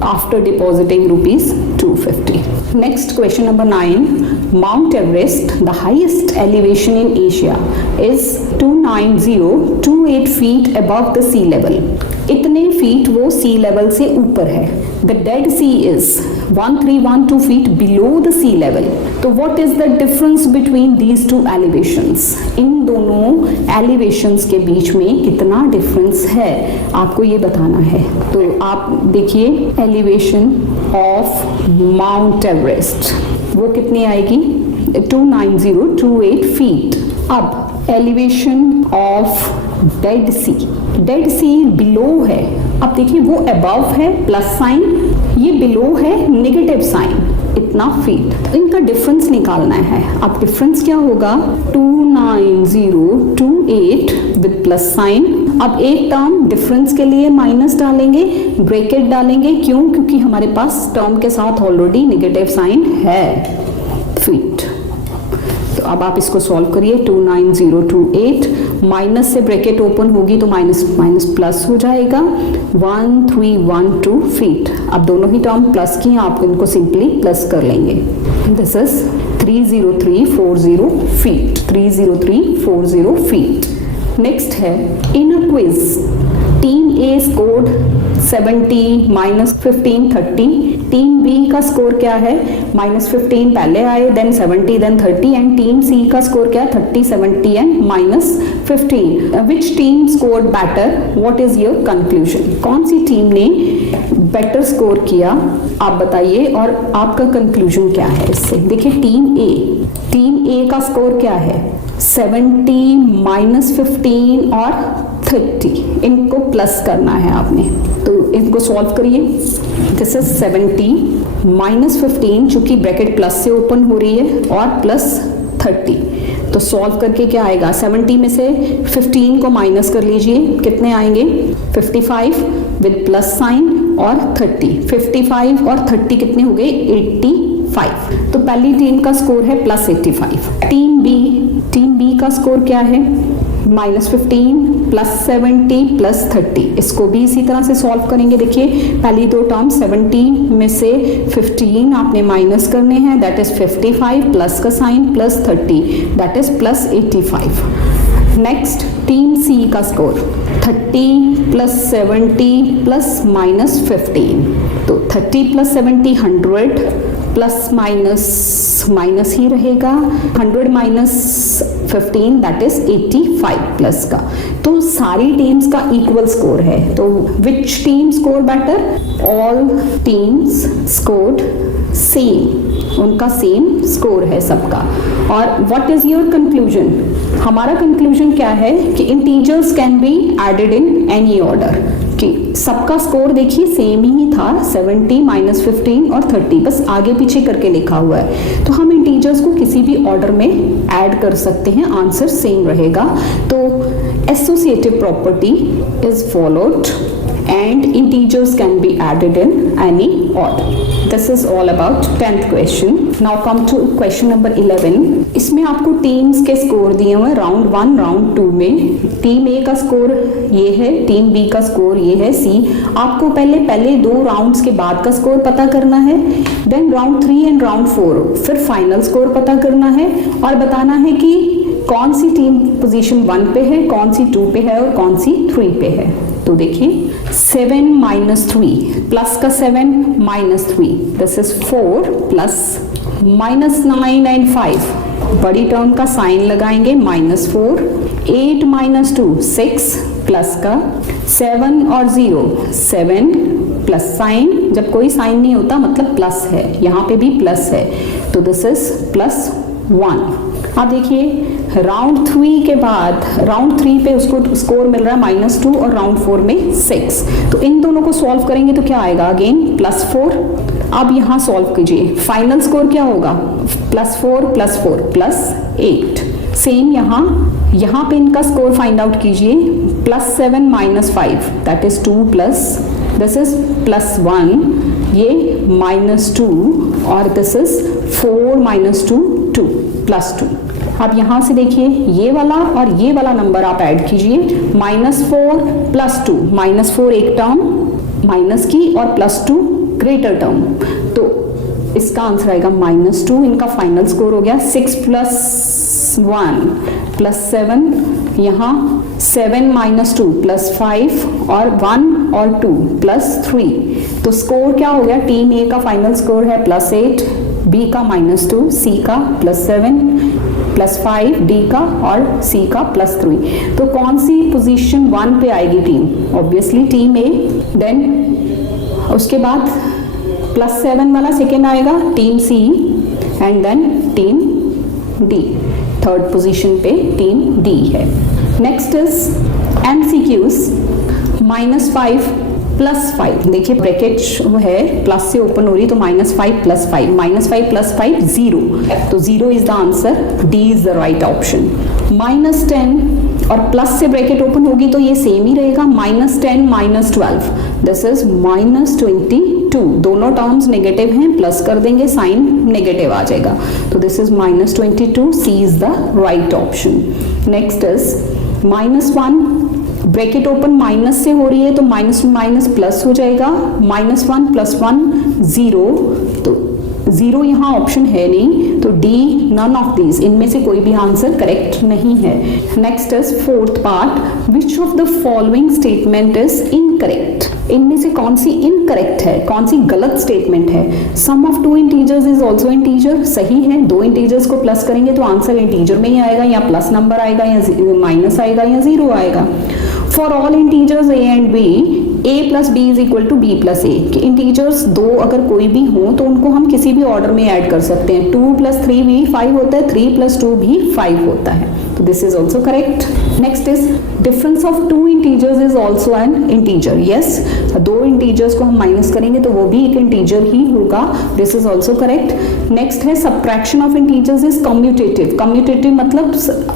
after depositing rupees 250। Next question number 9, Mount Everest, the highest elevation in Asia is 29028 feet above the sea level. इतने फीट वो सी लेवल से ऊपर है। The Dead Sea is 1312 feet below the sea level. तो what is the difference between these two elevations? इन दोनों elevations के बीच में कितना डिफरेंस है, आपको ये बताना है। तो आप देखिए, एलिवेशन ऑफ माउंट एवरेस्ट वो कितनी आएगी? 29028 फीट। अब elevation of Dead Sea, Dead Sea below है। अब देखिए, वो अबव है प्लस साइन, ये बिलो है नेगेटिव साइन, इतना फीट। तो इनका डिफरेंस निकालना है। अब डिफरेंस क्या होगा? 29028 विद प्लस साइन। अब एक टर्म डिफरेंस के लिए माइनस डालेंगे, ब्रैकेट डालेंगे, क्यों? क्योंकि हमारे पास टर्म के साथ ऑलरेडी नेगेटिव साइन है, फीट। तो अब आप इसको सॉल्व करिए। 29028 माइनस से ब्रैकेट ओपन होगी तो माइनस माइनस प्लस हो जाएगा, 1312 फीट। अब दोनों ही टर्म प्लस की हैं, आप इनको सिंपली प्लस कर लेंगे। This is 30340 feet, 30340 feet. Next है, in a quiz team A scored 70 -15 30। Team B का स्कोर क्या है? -15 पहले आए, then 70, then 30, and team C का स्कोर क्या? 30, 70 and -15। Which team scored better? What is your conclusion? कौन सी टीम ने बेटर स्कोर किया, आप बताइए, और आपका कंक्लूजन क्या है इससे? देखिए, टीम ए का स्कोर क्या है? 70 -15 और 30, इनको प्लस करना है आपने, तो इनको सॉल्व करिए। दिस इज 70 -15, चूंकि ब्रैकेट प्लस से ओपन हो रही है, और प्लस 30। तो सॉल्व करके क्या आएगा? 70 में से 15 को माइनस कर लीजिए, कितने आएंगे? 55 विद प्लस साइन और 30। 55 और 30 कितने हो गए? 85। तो पहली टीम का स्कोर है +85। टीम बी का स्कोर क्या है? -15 +70 +30। इसको भी इसी तरह से सॉल्व करेंगे। देखिए पहली दो टर्म 70 में से 15 आपने माइनस करने हैं, दैट इज 55 प्लस का sign +30 that is +85। Next team C का स्कोर 30 +70 ±15। तो 30 + 70 100 प्लस माइनस ही रहेगा, 100 - 15 दैट इज 85 प्लस का। तो सारी टीम्स का इक्वल स्कोर है। तो which team score better? All teams scored same, उनका सेम स्कोर है सबका। और व्हाट इज योर कंक्लूजन? हमारा कंक्लूजन क्या है कि integers can be added in any order, कि सबका स्कोर देखिए सेम ही था, 70 -15 और 30, बस आगे पीछे करके लिखा हुआ है। तो हम इंटीजर्स को किसी भी ऑर्डर में ऐड कर सकते हैं, आंसर सेम रहेगा। तो associative property is followed and integers can be added in any order. This is all about 10th question. Now come to question number 11. इसमें आपको टीम्स के स्कोर दिए हुए राउंड 1 राउंड 2 में। टीम ए का स्कोर ये है, टीम बी का स्कोर ये है सी। आपको पहले दो राउंड्स के बाद का स्कोर पता करना है, देन राउंड 3 एंड राउंड 4 फिर फाइनल स्कोर पता करना है और बताना है कि कौन सी टीम पोजीशन 1 पे है, कौन सी 2 पे है और कौन सी 3 पे है। तो देखिए 7 - 3 प्लस का 7 -3 दिस इज 4 प्लस -9 एंड 5 बड़ी टर्म का साइन लगाएंगे -4, 8 - 2 6 प्लस का 7 और 0 7 प्लस साइन, जब कोई साइन नहीं होता मतलब प्लस है, यहाँ पे भी प्लस है तो दिस इज +1। अब देखिए राउंड 3 के बाद राउंड 3 पे उसको स्कोर मिल रहा है -2 और राउंड 4 में 6। तो इन दोनों को सॉल्व करेंगे तो क्या आएगा? अगेन +4। अब यहाँ सॉल्व कीजिए, फाइनल स्कोर क्या होगा? +4 + 4 +8। सेम यहाँ पे इनका स्कोर फाइंड आउट कीजिए, +7 - 5 that is 2 plus this is +1, ये -2 और दिस इज 4 - 2 2 +2। अब यहाँ से देखिए ये वाला और ये वाला नंबर आप ऐड कीजिए, -4 + 2, -4 एक टर्म माइनस की और +2 ग्रेटर टर्म, तो इसका आंसर आएगा -2। इनका फाइनल स्कोर हो गया 6 + 1 + 7, यहाँ 7 - 2 + 5 और 1 और 2 + 3। तो स्कोर क्या हो गया? टीम ए का फाइनल स्कोर है +8, बी का -2, सी का +7 +5, डी का और सी का +3। तो कौन सी पोजीशन 1 पे आएगी team? Obviously team A. Then उसके बाद +7 वाला सेकेंड आएगा team C and then team D, third position पे टीम डी है। Next is MCQs -5 + 5। देखिए ब्रैकेट है प्लस से ओपन हो रही, तो -5 + 5 -5 + 5 0, तो 0 is the answer, D is the right option. -10 और प्लस से ब्रैकेट ओपन होगी तो ये सेम ही रहेगा, -10 - 12 दिस इज -22। दोनों टर्म्स नेगेटिव हैं, प्लस कर देंगे साइन नेगेटिव आ जाएगा, तो this is -22, C is the right option. Next is -1, bracket open minus से हो रही है तो माइनस माइनस प्लस हो जाएगा, -1 + 1 0, तो 0 यहाँ ऑप्शन है नहीं, तो डी नन ऑफ दीज, इनमें से कोई भी आंसर करेक्ट नहीं है। Next is fourth part, which of the following statement is incorrect? इनमें से कौन सी इनकरेक्ट है, कौन सी गलत स्टेटमेंट है? Sum of 2 integers is also integer, सही है, 2 इंटीजर्स को प्लस करेंगे तो आंसर इंटीजर में ही आएगा, या प्लस नंबर आएगा या माइनस आएगा या 0 आएगा। For all integers a and b, a + b = b + a, कि इंटीजर्स 2 अगर कोई भी हो तो उनको हम किसी भी ऑर्डर में ऐड कर सकते हैं। 2 + 3 भी 5 होता है, 3 + 2 भी 5 होता है, तो तो this is also correct. Next is difference of two integers is also an integer. Yes, दो इंटीजर्स को हम माइनस करेंगे तो वो भी एक इंटीजर ही होगा, this is also correct. Next है subtraction of integers is commutative. Commutative मतलब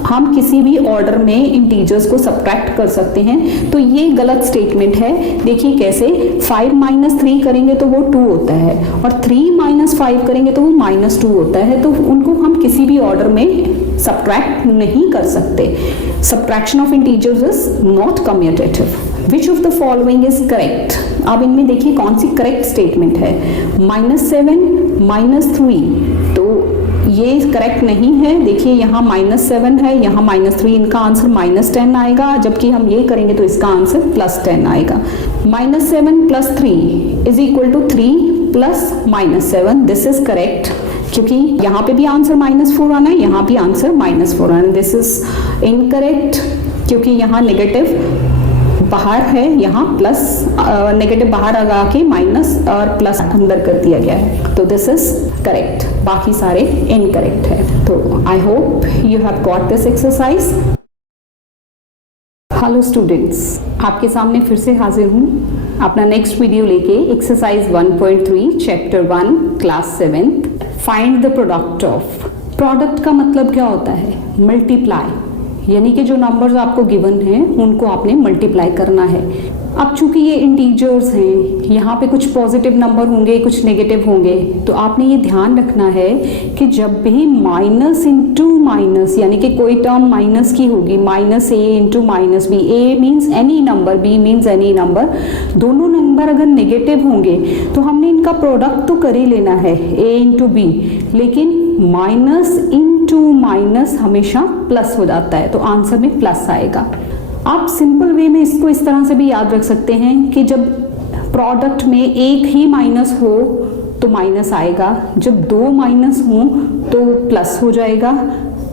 हम किसी भी ऑर्डर में इंटीजर्स को सब्ट्रैक्ट कर सकते हैं, तो ये गलत स्टेटमेंट है। देखिए कैसे, 5 माइनस 3 करेंगे तो वो 2 होता है, और 3 माइनस 5 करेंगे तो वो -2 होता है, तो उनको हम किसी भी ऑर्डर में सब्ट्रैक्ट नहीं कर सकते। Subtraction of integers is not commutative. Which of the following is correct? अब इनमें देखिए कौन सी करेक्ट स्टेटमेंट है। -7 -3, तो ये करेक्ट नहीं है। देखिए यहाँ -7 है, यहाँ -3, इनका आंसर -10 आएगा, जबकि हम ये करेंगे तो इसका आंसर +10 आएगा। -7 + 3 is equal to 3 + -7, this is correct, क्योंकि यहाँ पे भी आंसर -4 आना है, यहाँ भी आंसर -4 आना है। दिस इज इनकरेक्ट, क्योंकि यहाँ नेगेटिव बाहर है, यहाँ प्लस, नेगेटिव बाहर लगा के माइनस और प्लस अंदर कर दिया गया है, तो दिस इज करेक्ट। बाकी सारे इनकरेक्ट है। तो I hope you have got this exercise. Hello students, आपके सामने फिर से हाजिर हूँ अपना नेक्स्ट वीडियो लेके। Exercise 1.3 chapter 1 class 7th, find the product of. Product का मतलब क्या होता है? मल्टीप्लाई, यानी कि जो नंबर्स आपको गिवन हैं उनको आपने मल्टीप्लाई करना है। अब चूंकि ये इंटीजर्स हैं, यहाँ पे कुछ पॉजिटिव नंबर होंगे, कुछ नेगेटिव होंगे, तो आपने ये ध्यान रखना है कि जब भी माइनस इंटू माइनस, यानी कि कोई टर्म माइनस की होगी, -a into -b, a means any number, b means any number, दोनों नंबर अगर नेगेटिव होंगे तो हमने इनका प्रोडक्ट तो कर ही लेना है, a इंटू b, लेकिन माइनस इंटू माइनस हमेशा प्लस हो जाता है, तो आंसर में प्लस आएगा। आप सिंपल वे में इसको इस तरह से भी याद रख सकते हैं कि जब प्रोडक्ट में एक ही माइनस हो तो माइनस आएगा, जब 2 माइनस हो तो प्लस हो जाएगा,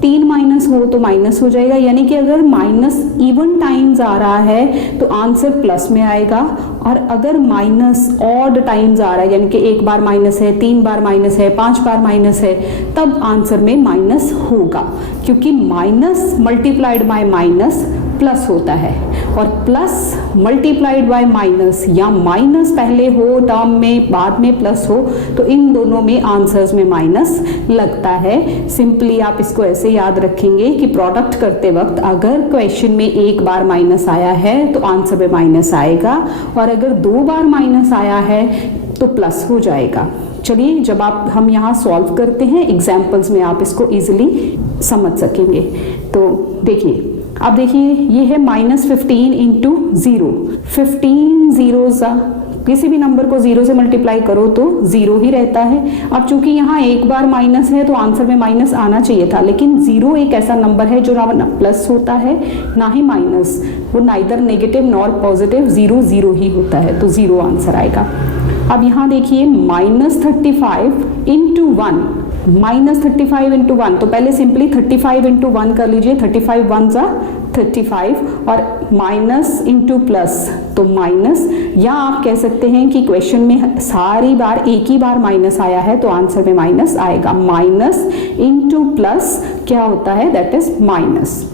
3 माइनस हो तो माइनस हो जाएगा, यानी कि अगर माइनस इवन टाइम्स आ रहा है तो आंसर प्लस में आएगा, और अगर माइनस ऑड टाइम्स आ रहा है, यानी कि एक बार माइनस है, 3 बार माइनस है, 5 बार माइनस है, तब आंसर में माइनस होगा, क्योंकि minus multiplied by minus plus होता है, और प्लस मल्टीप्लाइड बाय माइनस या माइनस पहले हो टर्म में बाद में प्लस हो, तो इन दोनों में आंसर्स में माइनस लगता है। सिंपली आप इसको ऐसे याद रखेंगे कि प्रोडक्ट करते वक्त अगर क्वेश्चन में एक बार माइनस आया है तो आंसर में माइनस आएगा, और अगर 2 बार माइनस आया है तो प्लस हो जाएगा। चलिए, जब हम यहाँ सॉल्व करते हैं एग्जाम्पल्स में आप इसको इजीली समझ सकेंगे। तो देखिए, अब देखिए ये है -15 इंटू 0, 15 जीरोस, किसी भी नंबर को 0 से मल्टीप्लाई करो तो 0 ही रहता है। अब चूंकि यहाँ एक बार माइनस है तो आंसर में माइनस आना चाहिए था, लेकिन 0 एक ऐसा नंबर है जो ना प्लस होता है ना ही माइनस, वो नाइदर नेगेटिव नॉर पॉजिटिव, 0 0 ही होता है, तो 0 आंसर आएगा। अब यहाँ देखिए -35 इंटू 1, -35 इंटू 1, तो पहले सिंपली 35 इंटू 1 कर लीजिए, 35 1 जा 35, और माइनस इंटू प्लस तो माइनस, या आप कह सकते हैं कि क्वेश्चन में सारी बार एक ही बार माइनस आया है तो आंसर में माइनस आएगा। माइनस इंटू प्लस क्या होता है? That is minus.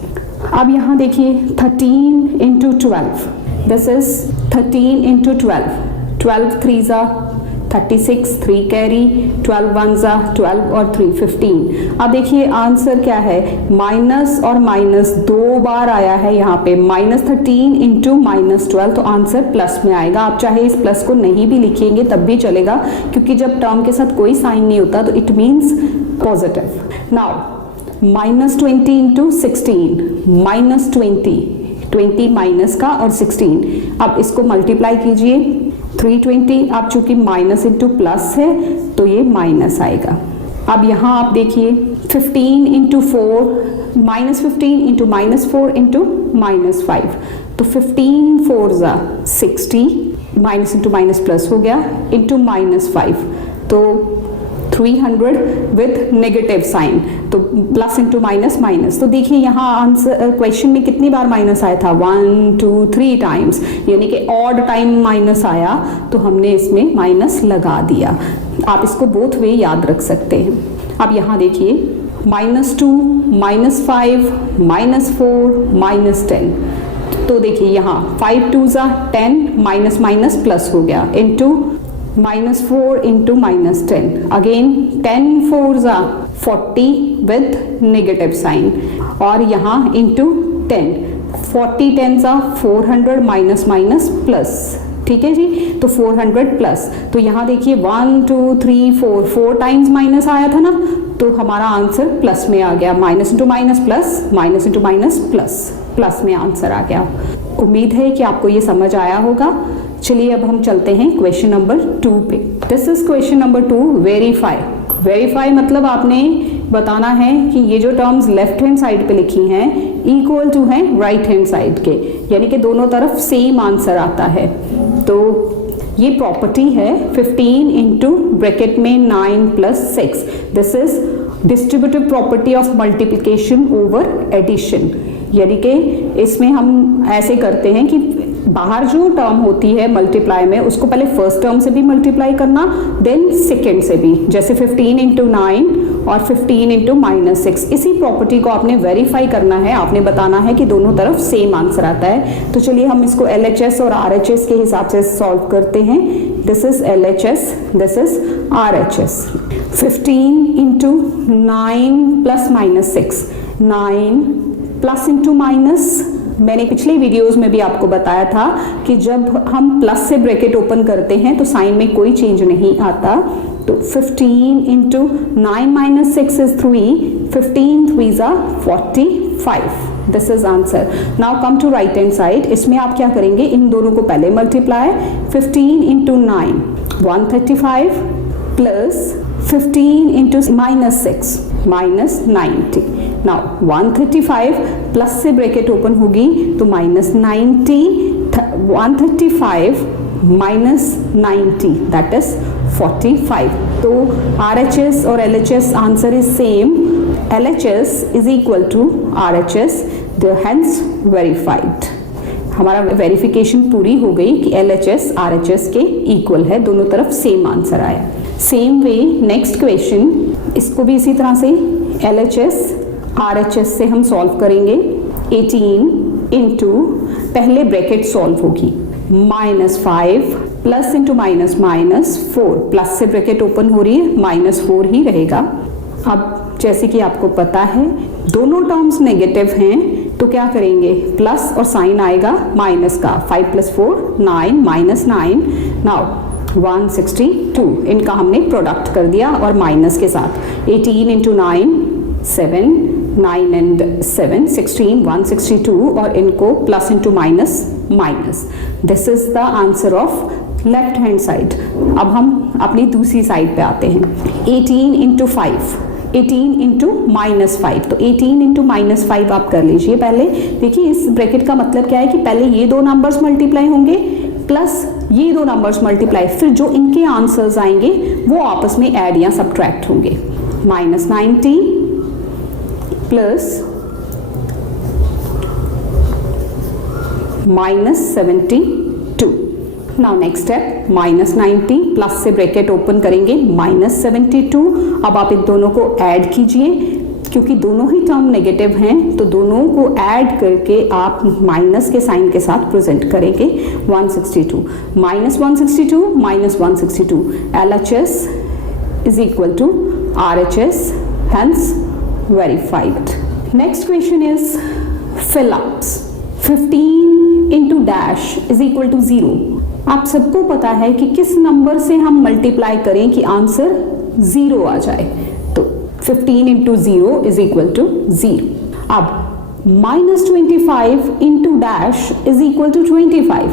अब यहाँ देखिए 13 इंटू 12, दिस इज 13 इंटू 12, 12 3 जा 36, 3 कैरी, 12 1 जा 12 और 3 15। अब देखिए आंसर क्या है? माइनस और माइनस 2 बार आया है यहाँ पे, -13 इंटू -12, तो आंसर प्लस में आएगा। आप चाहे इस प्लस को नहीं भी लिखेंगे तब भी चलेगा, क्योंकि जब टर्म के साथ कोई साइन नहीं होता तो it means positive. Now -20 into 16, -20 minus का और 16, अब इसको मल्टीप्लाई कीजिए, 320। अब चूंकि माइनस इंटू प्लस है तो ये माइनस आएगा। अब यहाँ आप देखिए 15 इंटू 4, -15 इंटू -4 इंटू -5, तो 15 4 जा 60, माइनस इंटू माइनस प्लस हो गया, इंटू -5, तो 300 विद नेगेटिव साइन, तो प्लस इंटू माइनस माइनस। तो देखिए यहाँ आंसर क्वेश्चन में कितनी बार माइनस आया था? 1 2 3 टाइम्स, यानी कि ऑड टाइम माइनस आया तो हमने इसमें माइनस लगा दिया। आप इसको बोथ वे याद रख सकते हैं। अब यहाँ देखिए -2, -5, -4, -10। तो देखिए यहाँ 5 2 ज़ा 10, माइनस माइनस प्लस हो गया, इंटू -4 इंटू -10, अगेन 10 4 ज़ा 40 विद नेगेटिव साइन, और यहाँ इंटू 10, 40 10 ज़ा 400, माइनस माइनस प्लस, ठीक है जी। तो 400 प्लस, तो यहाँ देखिए 1 2 3 4 टाइम्स माइनस आया था ना, तो हमारा आंसर प्लस में आ गया, minus into minus plus, minus into minus plus, plus में आंसर आ गया। उम्मीद है कि आपको ये समझ आया होगा। चलिए अब हम चलते हैं क्वेश्चन नंबर 2 पे। This is question number 2, verify. Verify मतलब आपने बताना है कि ये जो टर्म्स लेफ्ट हैंड साइड पे लिखी हैं इक्वल टू हैं राइट हैंड साइड के, यानी कि दोनों तरफ सेम आंसर आता है। तो ये प्रॉपर्टी है 15 इंटू ब्रैकेट में 9 plus 6, this is distributive property of multiplication over addition, यानी कि इसमें हम ऐसे करते हैं कि बाहर जो टर्म होती है मल्टीप्लाई में, उसको पहले फर्स्ट टर्म से भी मल्टीप्लाई करना, देन सेकेंड से भी, जैसे 15 इंटू 9 और 15 इंटू -6। इसी प्रॉपर्टी को आपने वेरीफाई करना है, आपने बताना है कि दोनों तरफ सेम आंसर आता है। तो चलिए हम इसको LHS और RHS के हिसाब से सॉल्व करते हैं। This is LHS, this is RHS। 15 into 9 plus -6, 9 plus into minus, मैंने पिछले वीडियोस में भी आपको बताया था कि जब हम प्लस से ब्रैकेट ओपन करते हैं तो साइन में कोई चेंज नहीं आता। तो 15 इंटू 9 माइनस 6 इज 3, 15 3 ज़ा 45, this is answer. Now come to right hand side, इसमें आप क्या करेंगे, इन दोनों को पहले multiply, 15 into 9 135 plus 15 into -6 -90। Now 135 plus से ब्रैकेट ओपन होगी तो -90, 135 -90 दैट इज 45। तो RHS और LHS answer is same, LHS is equal to RHS, hence verified. हमारा वेरिफिकेशन पूरी हो गई कि LHS RHS के इक्वल है, दोनों तरफ सेम आंसर आया। सेम वे नेक्स्ट क्वेश्चन, इसको भी इसी तरह से LHS RHS से हम सॉल्व करेंगे। 18 इंटू, पहले ब्रैकेट सॉल्व होगी, -5 प्लस इंटू माइनस -4, प्लस से ब्रैकेट ओपन हो रही है, -4 ही रहेगा। अब जैसे कि आपको पता है दोनों टर्म्स नेगेटिव हैं, तो क्या करेंगे, प्लस और साइन आएगा माइनस का, 5 + 4 9 -9, नाउ 162, इनका हमने प्रोडक्ट कर दिया और माइनस के साथ, 18 इंटू 9 7, 9 and 7 16, 162, और इनको plus into minus minus, this is the answer of left hand side. अब हम अपनी दूसरी साइड पे आते हैं। 18 इंटू 5, 18 इंटू -5, तो 18 इंटू -5 आप कर लीजिए। पहले देखिए इस ब्रैकेट का मतलब क्या है कि पहले ये दो नंबर्स मल्टीप्लाई होंगे प्लस ये दो नंबर्स मल्टीप्लाई, फिर जो इनके आंसर्स आएंगे वो आपस में ऐड या सब्ट्रैक्ट होंगे। -90 plus -72। Now next step, -90 plus से ब्रैकेट ओपन करेंगे, -72। अब आप इन दोनों को ऐड कीजिए, क्योंकि दोनों ही टर्म नेगेटिव हैं तो दोनों को ऐड करके आप माइनस के साइन के साथ प्रेजेंट करेंगे। 162 -162 -162, LHS is equal to RHS, hence verified. Next question is fill-ups. 15 into dash is equal to 0. आप सबको पता है कि किस नंबर से हम मल्टीप्लाई करें कि आंसर 0 आ जाए, तो 15 into 0 is equal to 0. अब -25 into dash is equal to 25.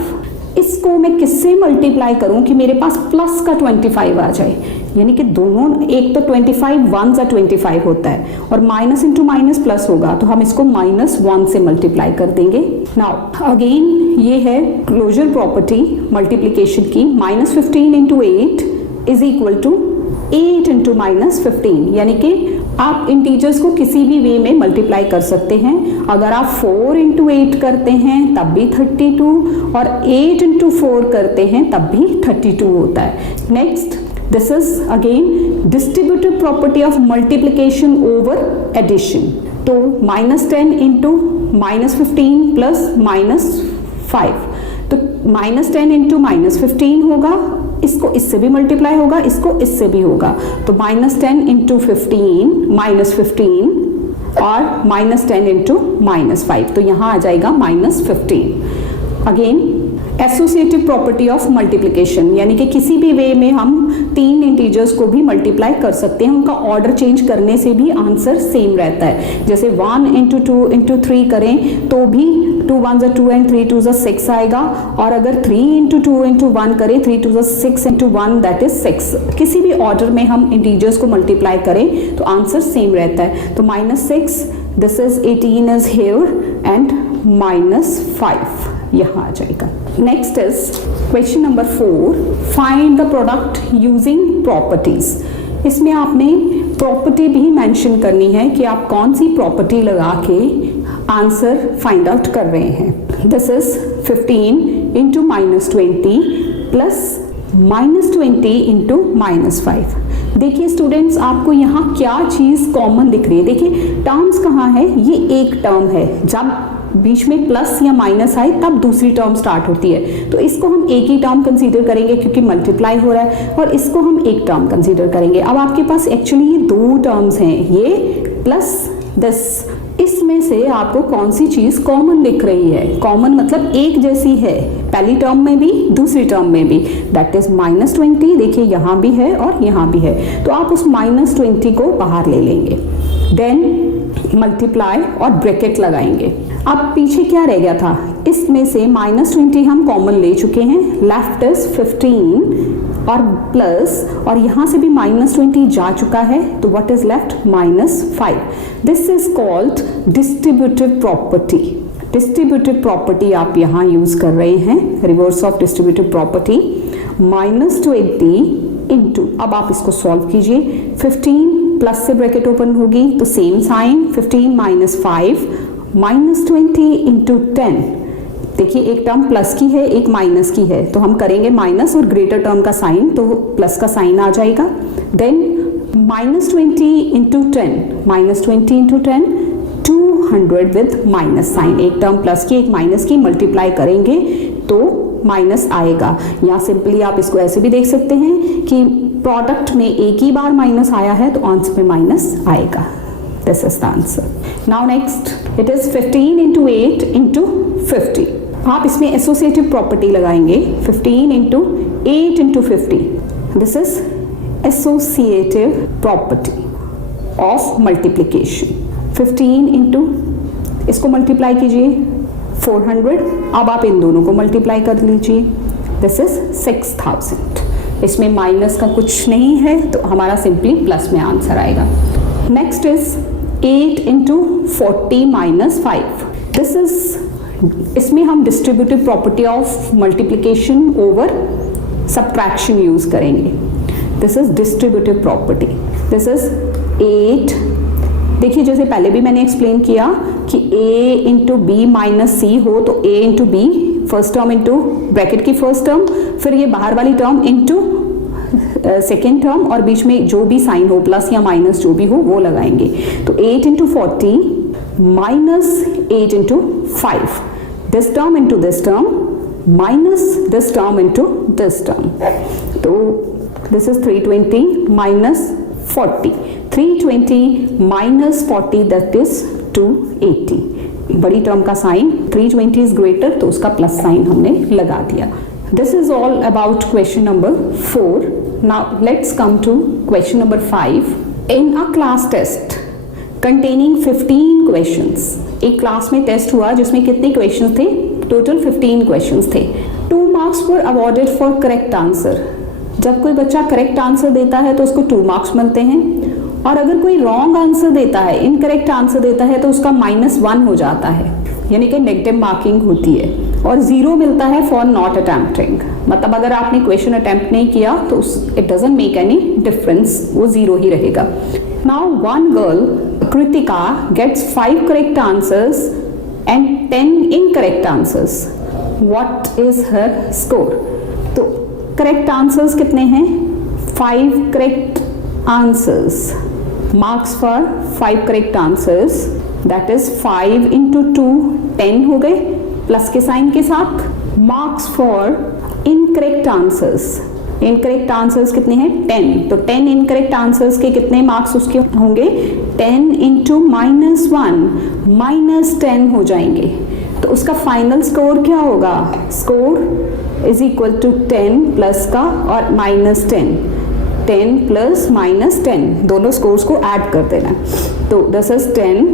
इसको मैं किससे मल्टीप्लाई करूं कि मेरे पास प्लस का 25 आ जाए, यानी कि दोनों, एक तो 25 1 ज़ा 25 होता है और माइनस इंटू माइनस प्लस होगा, तो हम इसको -1 से मल्टीप्लाई कर देंगे। नाउ अगेन ये है क्लोजर प्रॉपर्टी मल्टीप्लिकेशन की, -15 into 8 is equal to 8 into -15, यानी कि आप इंटीजर्स को किसी भी वे में मल्टीप्लाई कर सकते हैं। अगर आप 4 इंटू 8 करते हैं तब भी 32, और 8 इंटू 4 करते हैं तब भी 32 होता है। Next, this is again distributive property of multiplication over addition. तो -10 इंटू -15 प्लस -5, तो -10 इंटू -15 होगा, इसको इससे भी मल्टीप्लाई होगा, इसको इससे भी होगा, तो -10 इंटू -15 और -10 इंटू -5, तो यहाँ आ जाएगा -15। Again associative property of multiplication, यानी कि किसी भी वे में हम 3 इंटीजर्स को भी मल्टीप्लाई कर सकते हैं, उनका ऑर्डर चेंज करने से भी आंसर सेम रहता है। जैसे 1 इंटू 2 इंटू 3 करें तो भी 2 1 ज़ा 2 एंड 3 2 ज़ा 6 आएगा, और अगर 3 इंटू 2 इंटू 1 करें 3 2 ज़ा 6 इंटू 1 दैट इज 6। किसी भी ऑर्डर में हम इंटीजर्स को मल्टीप्लाई करें तो आंसर सेम रहता है। तो -6, this is 18 is here and -5 यहाँ आ जाएगा। Next is question number 4, find the product using properties. इसमें आपने प्रॉपर्टी भी मेंशन करनी है कि आप कौन सी प्रॉपर्टी लगा के आंसर फाइंड आउट कर रहे हैं। This is 15 into -20 plus -20 into -5। देखिए स्टूडेंट्स, आपको यहाँ क्या चीज़ कॉमन दिख रही है? देखिए टर्म्स कहाँ है, ये एक टर्म है, जब बीच में प्लस या माइनस आए तब दूसरी टर्म स्टार्ट होती है, तो इसको हम एक ही टर्म कंसीडर करेंगे क्योंकि मल्टीप्लाई हो रहा है, और इसको हम एक टर्म कंसीडर करेंगे। अब आपके पास एक्चुअली ये 2 टर्म्स हैं, ये प्लस दिस, इसमें से आपको कौन सी चीज कॉमन दिख रही है? कॉमन मतलब एक जैसी है, पहली टर्म में भी दूसरी टर्म में भी, दैट इज -20। देखिए यहाँ भी है और यहाँ भी है, तो आप उस -20 को बाहर ले लेंगे, देन मल्टीप्लाई और ब्रैकेट लगाएंगे। अब पीछे क्या रह गया था? इसमें से -20 हम कॉमन ले चुके हैं, लेफ्ट इज 15 और प्लस, और यहाँ से भी -20 जा चुका है, तो what is left? -5। This is called distributive property. Distributive property आप यहाँ यूज कर रहे हैं, reverse of distributive property. -20 into, अब आप इसको सॉल्व कीजिए, 15 प्लस से ब्रैकेट ओपन होगी तो सेम साइन, 15 -5 -20 इंटू 10। देखिए एक टर्म प्लस की है, एक माइनस की है, तो हम करेंगे माइनस और ग्रेटर टर्म का साइन, तो प्लस का साइन आ जाएगा। Then -20 into 10, -20 into 10 200 with minus sign, एक टर्म प्लस की एक माइनस की, मल्टीप्लाई करेंगे तो माइनस आएगा। यहाँ सिंपली आप इसको ऐसे भी देख सकते हैं कि प्रोडक्ट में एक ही बार माइनस आया है तो आंसर में माइनस आएगा। This is the answer. Now next, it is 15 into 8 into 50। आप इसमें एसोसिएटिव प्रॉपर्टी लगाएंगे, 15 into 8 into 50, this is associative property of multiplication. 15 into, इसको मल्टीप्लाई कीजिए 400, अब आप इन दोनों को मल्टीप्लाई कर लीजिए, दिस इज 6000। इसमें माइनस का कुछ नहीं है तो हमारा सिंपली प्लस में आंसर आएगा। Next is 8 into 40 -5, this is, इसमें हम distributive property of multiplication over subtraction use करेंगे। This is distributive property, this is 8। देखिए जैसे पहले भी मैंने एक्सप्लेन किया कि a into B minus C हो तो a into B, first term into bracket की फर्स्ट टर्म, फिर ये बाहर वाली टर्म इंटू सेकेंड टर्म, और बीच में जो भी साइन हो प्लस या माइनस जो भी हो वो लगाएंगे। तो 8 into 40 minus 8 into 5, this term into this term minus this term into this term, तो this is 320 minus 40, 320 minus 40 that is 280। बड़ी टर्म का साइन 320 इज ग्रेटर तो उसका प्लस साइन हमने लगा दिया। This is all about question number 4। Now let's come to question number 5। In a class test containing 15 questions, एक class में test हुआ जिसमें कितने क्वेश्चंस थे? टोटल 15 क्वेश्चंस थे। 2 marks were awarded for correct answer. जब कोई बच्चा करेक्ट आंसर देता है तो उसको 2 मार्क्स मिलते हैं, और अगर कोई रॉन्ग आंसर देता है, इनकरेक्ट आंसर देता है तो उसका -1 हो जाता है, यानी कि नेगेटिव मार्किंग होती है, और 0 मिलता है फॉर नॉट अटेम्प्टिंग। मतलब अगर आपने क्वेश्चन अटेम्प्ट नहीं किया तो it doesn't make any difference, वो 0 ही रहेगा। Now one girl Kritika gets 5 correct answers and 10 incorrect answers, what is her score? तो करेक्ट आंसर्स कितने हैं? 5 correct answers. Marks for 5 correct answers, that is 5 into 2 10 हो गए प्लस के साइन के साथ. Marks for incorrect answers. Incorrect answers कितने हैं 10, तो 10 इनकरेक्ट आंसर्स के कितने मार्क्स उसके होंगे 10 इंटू -1 -10 हो जाएंगे. तो उसका फाइनल स्कोर क्या होगा, score is equal to 10 plus का और -10, 10 प्लस -10 दोनों स्कोर्स को ऐड कर देना. तो दिस इज 10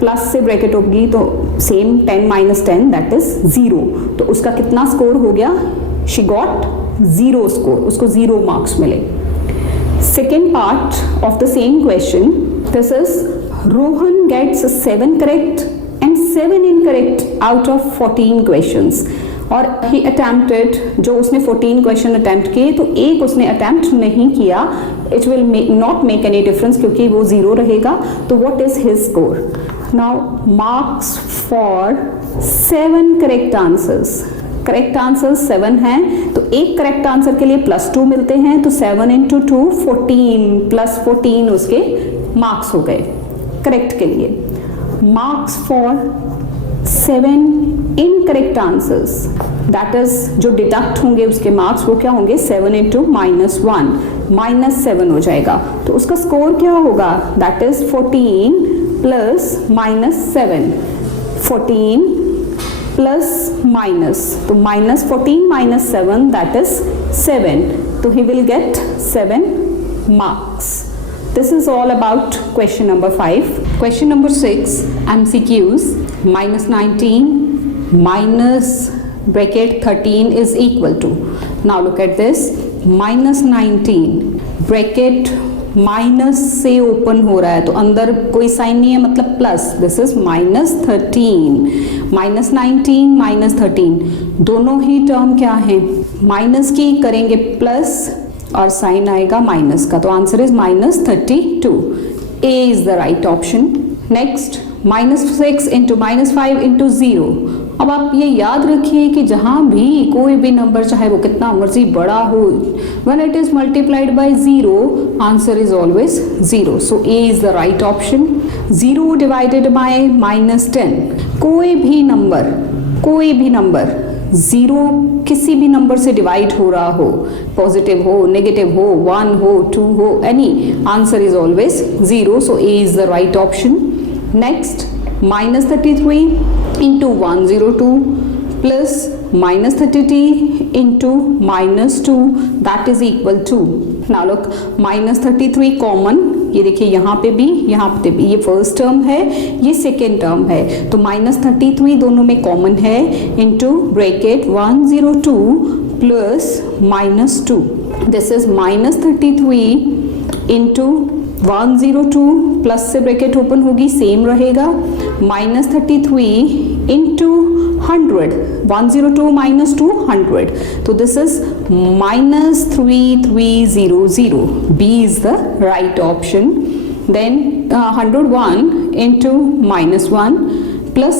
प्लस से ब्रैकेट होगी तो सेम 10 -10 दैट इज 0. तो उसका कितना स्कोर हो गया, शी गॉट 0 स्कोर, उसको 0 मार्क्स मिले. Second part of the same question, this is Rohan gets 7 correct and 7 incorrect out of 14 questions. और ही अटेम्प्टेड, जो उसने 14 क्वेश्चन अटेम्प्ट किए तो एक उसने अटेम्प्ट नहीं किया, it will not make any difference क्योंकि वो 0 रहेगा. तो what is his score. Now marks for 7 correct answers. Correct answer 7 हैं तो एक करेक्ट आंसर के लिए +2 मिलते हैं, तो 7 इंटू 2 14 प्लस 14 उसके मार्क्स हो गए करेक्ट के लिए. Marks for 7 incorrect answers, that is जो डिडक्ट होंगे उसके मार्क्स वो क्या होंगे 7 इंटू -1 -7 हो जाएगा. तो उसका स्कोर क्या होगा, that is 14 plus -7, 14 plus minus, तो -14 -7 दैट इज 7. तो he will get 7 marks. This is all about question number 5. Question number 6, MCQs. -19 minus bracket 13 is equal to. Now look at this. -19 bracket minus से open हो रहा है तो अंदर कोई sign नहीं है मतलब प्लस, दिस इज -13. -19 -13 दोनों ही टर्म क्या है, माइनस की करेंगे प्लस और साइन आएगा माइनस का, तो answer is -32. A is the right option. Next -6 into -5 into 0. अब आप ये याद रखिए कि जहाँ भी कोई भी नंबर चाहे वो कितना मर्जी बड़ा हो, when it is multiplied by 0 answer is always 0. So A is the right option. 0 divided by -10, कोई भी नंबर 0 किसी भी नंबर से डिवाइड हो रहा हो, पॉजिटिव हो, नेगेटिव हो, 1 हो, 2 हो, any, answer is always 0. So A is the right option. Next, -33 into 102 plus -30t into -2 that is equal to. Now look, -33 common, ये देखिए यहाँ पे भी ये फर्स्ट टर्म है, ये सेकेंड टर्म है, तो -33 दोनों में कॉमन है into bracket 102 plus -2. This is -33 into 102 plus से ब्रैकेट ओपन होगी सेम रहेगा, -33 इंटू 100, 102 -2 100, तो this is -3300. B is the right option. Then 101 into -1 plus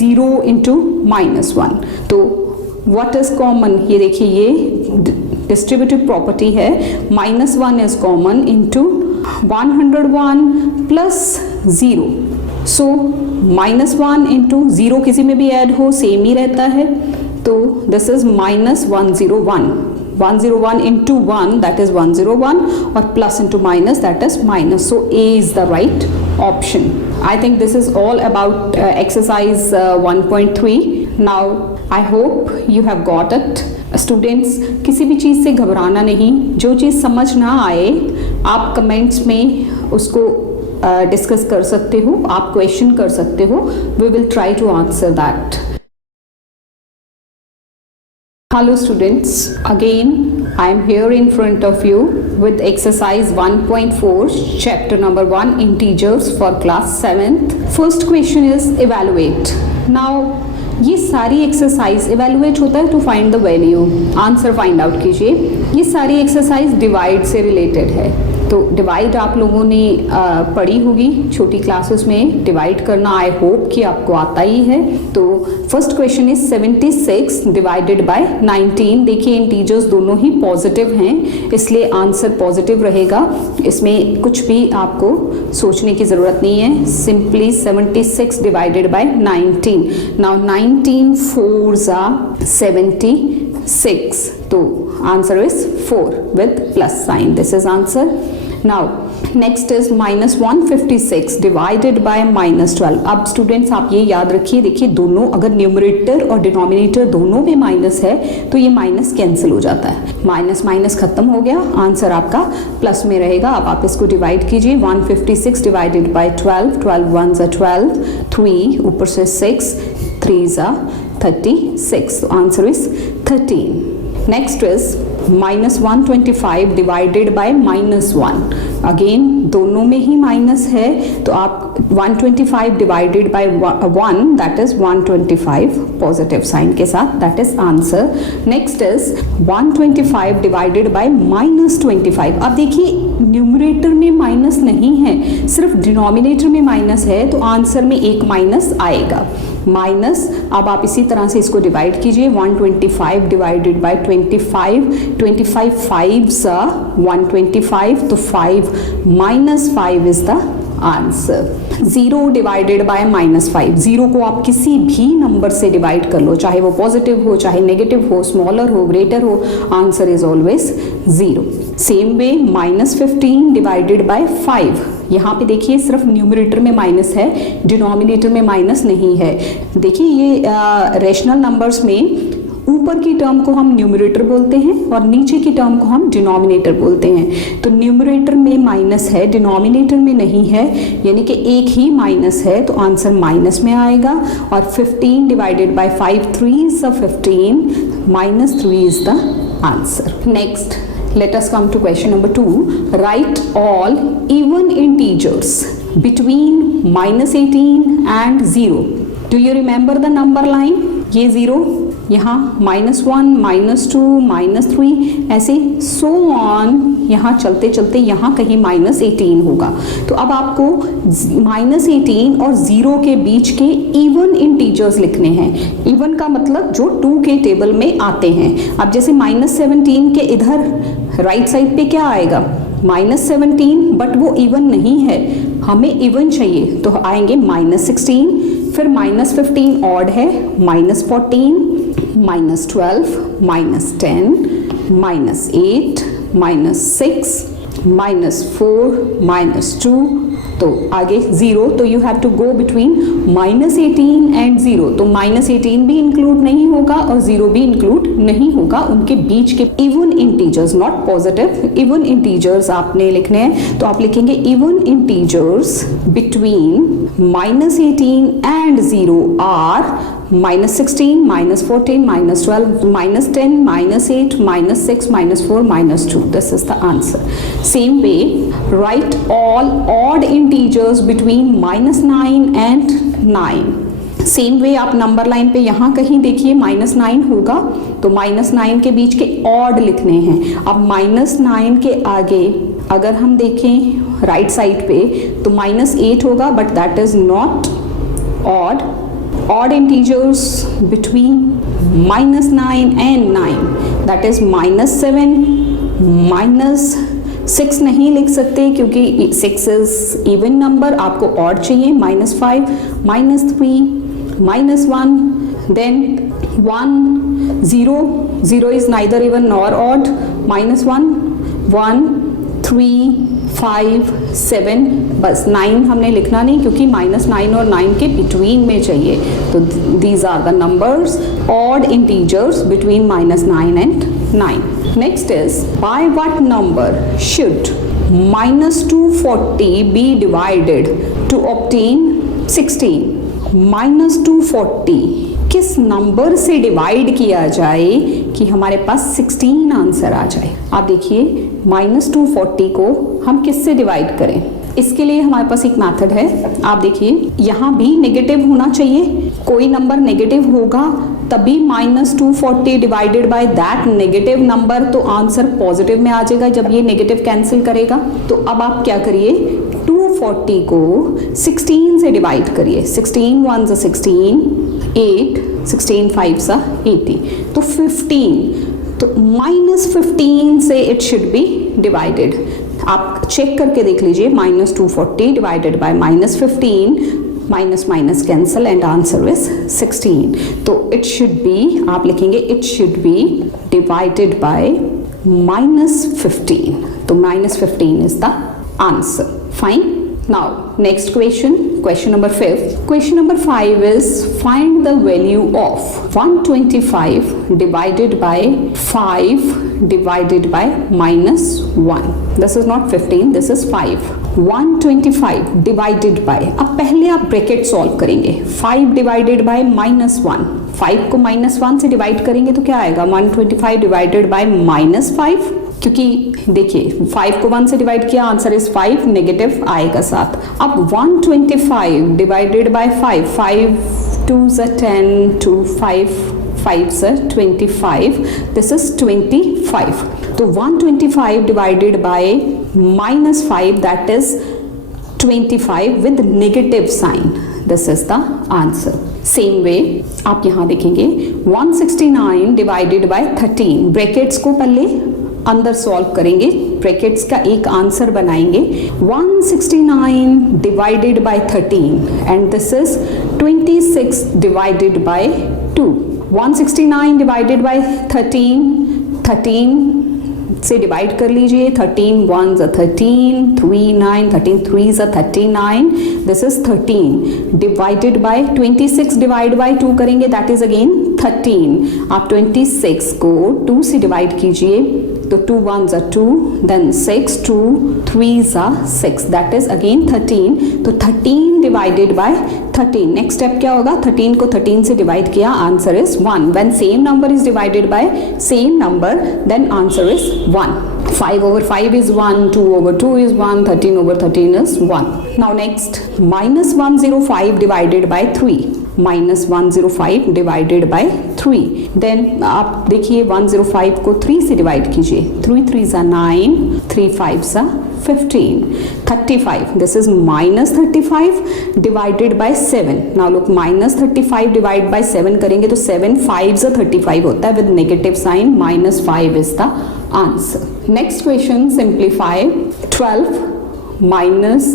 0 into -1. तो what is common, ये देखिए ये डिस्ट्रीब्यूटिव प्रॉपर्टी है, -1 is common into 101 plus 0. So -1 into 0 किसी में भी ऐड हो सेम ही रहता है, तो this is -101. 101 into 1 that is 101 और plus into minus that is minus. So A is the right option. I think this is all about exercise 1.3. Now I hope you have got it. Students किसी भी चीज़ से घबराना नहीं, जो चीज़ समझ ना आए आप कमेंट्स में उसको डिस्कस कर सकते हो, आप क्वेश्चन कर सकते हो, we will try to answer that. Hello students, again I am here in front of you with exercise 1.4 chapter number 1 integers for class 7th. First question is evaluate. Now ये सारी exercise evaluate होता है to find the value, answer find out कीजिए. ये सारी exercise divide से related है, तो डिवाइड आप लोगों ने पढ़ी होगी छोटी क्लासेस में, डिवाइड करना आई होप कि आपको आता ही है। तो first question is 76 divided by 19। देखिए इंटीजर्स दोनों ही पॉजिटिव हैं, इसलिए आंसर पॉजिटिव रहेगा, इसमें कुछ भी आपको सोचने की ज़रूरत नहीं है। Simply 76 divided by 19। Now 19 4s are 76, तो answer is 4 with plus sign. This is answer. Now next is -156 divided by -12। अब स्टूडेंट्स आप ये याद रखिए, देखिए दोनों अगर न्यूमरेटर और डिनोमिनेटर दोनों में माइनस है तो ये माइनस कैंसिल हो जाता है, माइनस माइनस खत्म हो गया, आंसर आपका प्लस में रहेगा। अब आप इसको डिवाइड कीजिए, 156 डिवाइडेड बाय 12, 12 1s are 12, 3 ऊपर से 6, 3s are 36, so answer is 13. Next is -125 divided by -1। Again दोनों में ही माइनस है, तो आप 125 divided by 1 that is 125 positive sign के साथ, that is answer. Next is 125 divided by -25। अब देखिए न्यूमरेटर में माइनस नहीं है, सिर्फ डिनोमिनेटर में माइनस है, तो आंसर में एक माइनस आएगा, माइनस। अब आप इसी तरह से इसको डिवाइड कीजिए, 125 डिवाइडेड बाय 25, 25 5s are 125, तो 5 -5 is the answer. 0 divided by -5, 0 को आप किसी भी नंबर से डिवाइड कर लो, चाहे वो पॉजिटिव हो चाहे नेगेटिव हो, स्मॉलर हो ग्रेटर हो, answer is always 0। Same way -15 divided by 5, यहाँ पे देखिए सिर्फ न्यूमरेटर में माइनस है, डिनोमिनेटर में माइनस नहीं है। देखिए ये रेशनल नंबर्स में ऊपर की टर्म को हम न्यूमरेटर बोलते हैं और नीचे की टर्म को हम डिनोमिनेटर बोलते हैं। तो न्यूमरेटर में माइनस है, डिनोमिनेटर में नहीं है, यानी कि एक ही माइनस है, तो आंसर माइनस में आएगा। और 15 divided by 5, 3s are 15, -3 is the answer. Next let us come to question number 2. Write all even integers between -18 and 0. Do you remember the number line? ये 0, यहाँ -1, -2, -3 ऐसे so on, यहाँ चलते चलते यहाँ कहीं -18 होगा। तो अब आपको -18 और 0 के बीच के इवन इंटीजर्स लिखने हैं। इवन का मतलब जो 2 के टेबल में आते हैं। अब जैसे -17 के इधर राइट साइड पे क्या आएगा, -17, बट वो इवन नहीं है, हमें इवन चाहिए, तो आएंगे -16, फिर -15 ऑड है, -14, -12, -10, -8, -6, -4, -2, तो आगे 0, तो you have to go between -18 and 0, तो -18 भी इंक्लूड नहीं होगा और 0 भी इंक्लूड नहीं होगा, उनके बीच के even integers, not positive, even integers आपने लिखने हैं। तो आप लिखेंगे even integers between -18 and 0 are -16, -14, -12, -10, -8, -6, -4, -2. This is the answer. Same way, write all odd integers between -9 and 9. Same way आप नंबर लाइन पे यहाँ कहीं देखिए -9 होगा, तो -9 के बीच के ऑड लिखने हैं। अब -9 के आगे अगर हम देखें राइट साइड पे तो -8 होगा, but that is not odd. Odd integers between -9 and 9, that is -7, -6 नहीं लिख सकते क्योंकि 6 इज इवन नंबर, आपको ऑड चाहिए, -5, -3, -1, then 1, 0, 0 is neither even nor odd, -1, 1, 3, 5, 7, बस 9 हमने लिखना नहीं क्योंकि -9 और 9 के बिटवीन में चाहिए। तो these are the numbers odd integers between -9 and 9. Next is by what number should -240 be divided to obtain 16? -240 किस नंबर से डिवाइड किया जाए कि हमारे पास 16 आंसर आ जाए? आप देखिए -240 को हम किससे डिवाइड करें? इसके लिए हमारे पास एक मेथड है। आप देखिए यहाँ भी नेगेटिव होना चाहिए, कोई नंबर नेगेटिव होगा तभी -240 divided by that negative number, तो आंसर पॉजिटिव में आ जाएगा जब ये नेगेटिव कैंसिल करेगा। तो अब आप क्या करिए, 240 को 16 से डिवाइड करिए, 16 1 सा 16, 8, 16 5 सा 80, तो 15, तो -15 से इट शुड बी डिवाइडेड। आप चेक करके देख लीजिए, -240 divided by -15, minus minus cancel and answer is 16। तो इट शुड बी, आप लिखेंगे it should be divided by -15, तो -15 is the answer. Fine. Now next question, question number 5. Question number 5 is find the value of 125 divided by 5 divided by -1. This is not 15, this is 5. 125 divided by, अब पहले आप bracket solve करेंगे, 5 divided by -1, 5 को -1 से divide करेंगे तो क्या आएगा, 125 डिवाइडेड बाय -5, क्योंकि देखिए 5 को 1 से डिवाइड किया, आंसर इज 5, नेगेटिव आएगा साथ। अब 125 डिवाइडेड बाय 5, 5 2 ज़ा 10, 2 5 5 ज़ा 25, दिस इज 25। तो 125 divided by -5, that is 25 with negative sign, this is the answer. Same way आप यहाँ देखेंगे 169 डिवाइडेड बाय 13, ब्रैकेट्स को पहले अंदर सॉल्व करेंगे, ब्रैकेट्स का एक आंसर बनाएंगे, 169 divided by 13 and this is 26 divided by 2। 169 divided by 13, 13 से डिवाइड कर लीजिए, 13 1 ज़ा 13, 3 9, 13 3 ज़ा 39, this is 13 divided by 26 divide by 2 करेंगे, दैट इज अगेन 13। आप 26 को 2 से डिवाइड कीजिए, तो 2 1 ज़ा 2, देन 6, 2 3 ज़ा 6, दैट इज अगेन 13। तो 13 डिवाइडेड बाय 13, नेक्स्ट स्टेप क्या होगा, 13 को 13 से डिवाइड किया, answer is 1। When same number is divided by same number, then answer is 1। 5 over 5 is 1, 2 over 2 is 1, 13 over 13 is 1. Now next, -105 divided by 3, -105 divided by 3, then आप देखिए 105 को 3 से divide कीजिए, 3 3 ज़ा 9, 3 5 ज़ा 15, 35, this is -35 divided by 7. Now look, -35 divide by 7 करेंगे तो 7 5 ज़ा 35 होता है, with negative sign, -5 is the answer. Next question, simplify 12 minus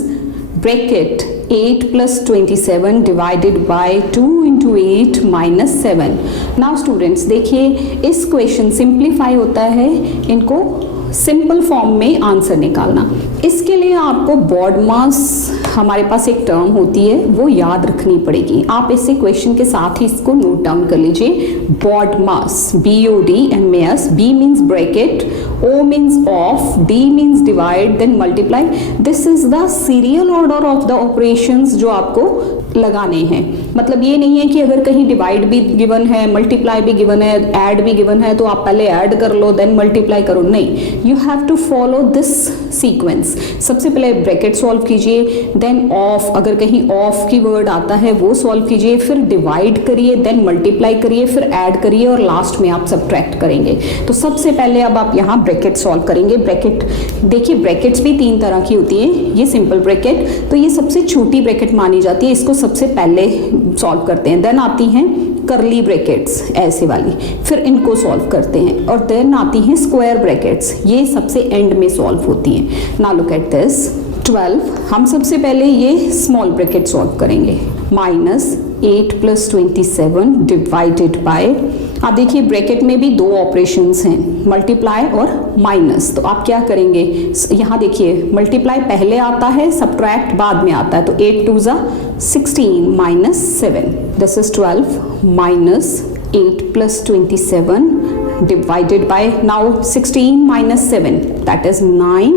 bracket 8 plus 27 divided by 2 into 8 minus 7. Now students देखिए, इस क्वेश्चन सिंप्लीफाई होता है, इनको सिंपल फॉर्म में आंसर निकालना। इसके लिए आपको BODMAS, हमारे पास एक टर्म होती है, वो याद रखनी पड़ेगी। आप इसे क्वेश्चन के साथ ही इसको नोट डाउन कर लीजिए, BODMAS, BODMAS, B means bracket, O means of, D means divide, then multiply. This is the serial order of the operations जो आपको लगाने हैं। मतलब ये नहीं है कि अगर कहीं डिवाइड भी गिवन है, मल्टीप्लाई भी गिवन है, ऐड भी गिवन है, तो आप पहले ऐड कर लो देन मल्टीप्लाई करो, नहीं, you have to follow this sequence. सबसे पहले ब्रैकेट सॉल्व कीजिए, देन ऑफ, अगर कहीं ऑफ की वर्ड आता है वो सॉल्व कीजिए, फिर डिवाइड करिए, देन मल्टीप्लाई करिए, फिर ऐड करिए और लास्ट में आप सब्ट्रैक्ट करेंगे। तो सबसे पहले अब आप यहाँ ब्रैकेट सॉल्व करेंगे। ब्रैकेट देखिए, ब्रैकेट्स भी 3 तरह की होती है, ये सिंपल ब्रैकेट, तो ये सबसे छोटी ब्रैकेट मानी जाती है, इसको सबसे पहले सॉल्व करते हैं। देन आती हैं करली ब्रैकेट्स ऐसे वाली, फिर इनको सॉल्व करते हैं, और देन आती हैं स्क्वायर ब्रैकेट्स, ये सबसे एंड में सॉल्व होती हैं। नाउ लुक एट दिस 12, हम सबसे पहले ये स्मॉल ब्रैकेट सॉल्व करेंगे, -8 + 27 डिवाइडेड बाय, आप देखिए ब्रैकेट में भी 2 ऑपरेशंस हैं, मल्टीप्लाई और माइनस। तो आप क्या करेंगे, यहाँ देखिए मल्टीप्लाई पहले आता है, सब्ट्रैक्ट बाद में आता है, तो 8 2 ज़ा 16 -7, this is 12 -8 + 27 divided by, now 16 - 7 that is 9।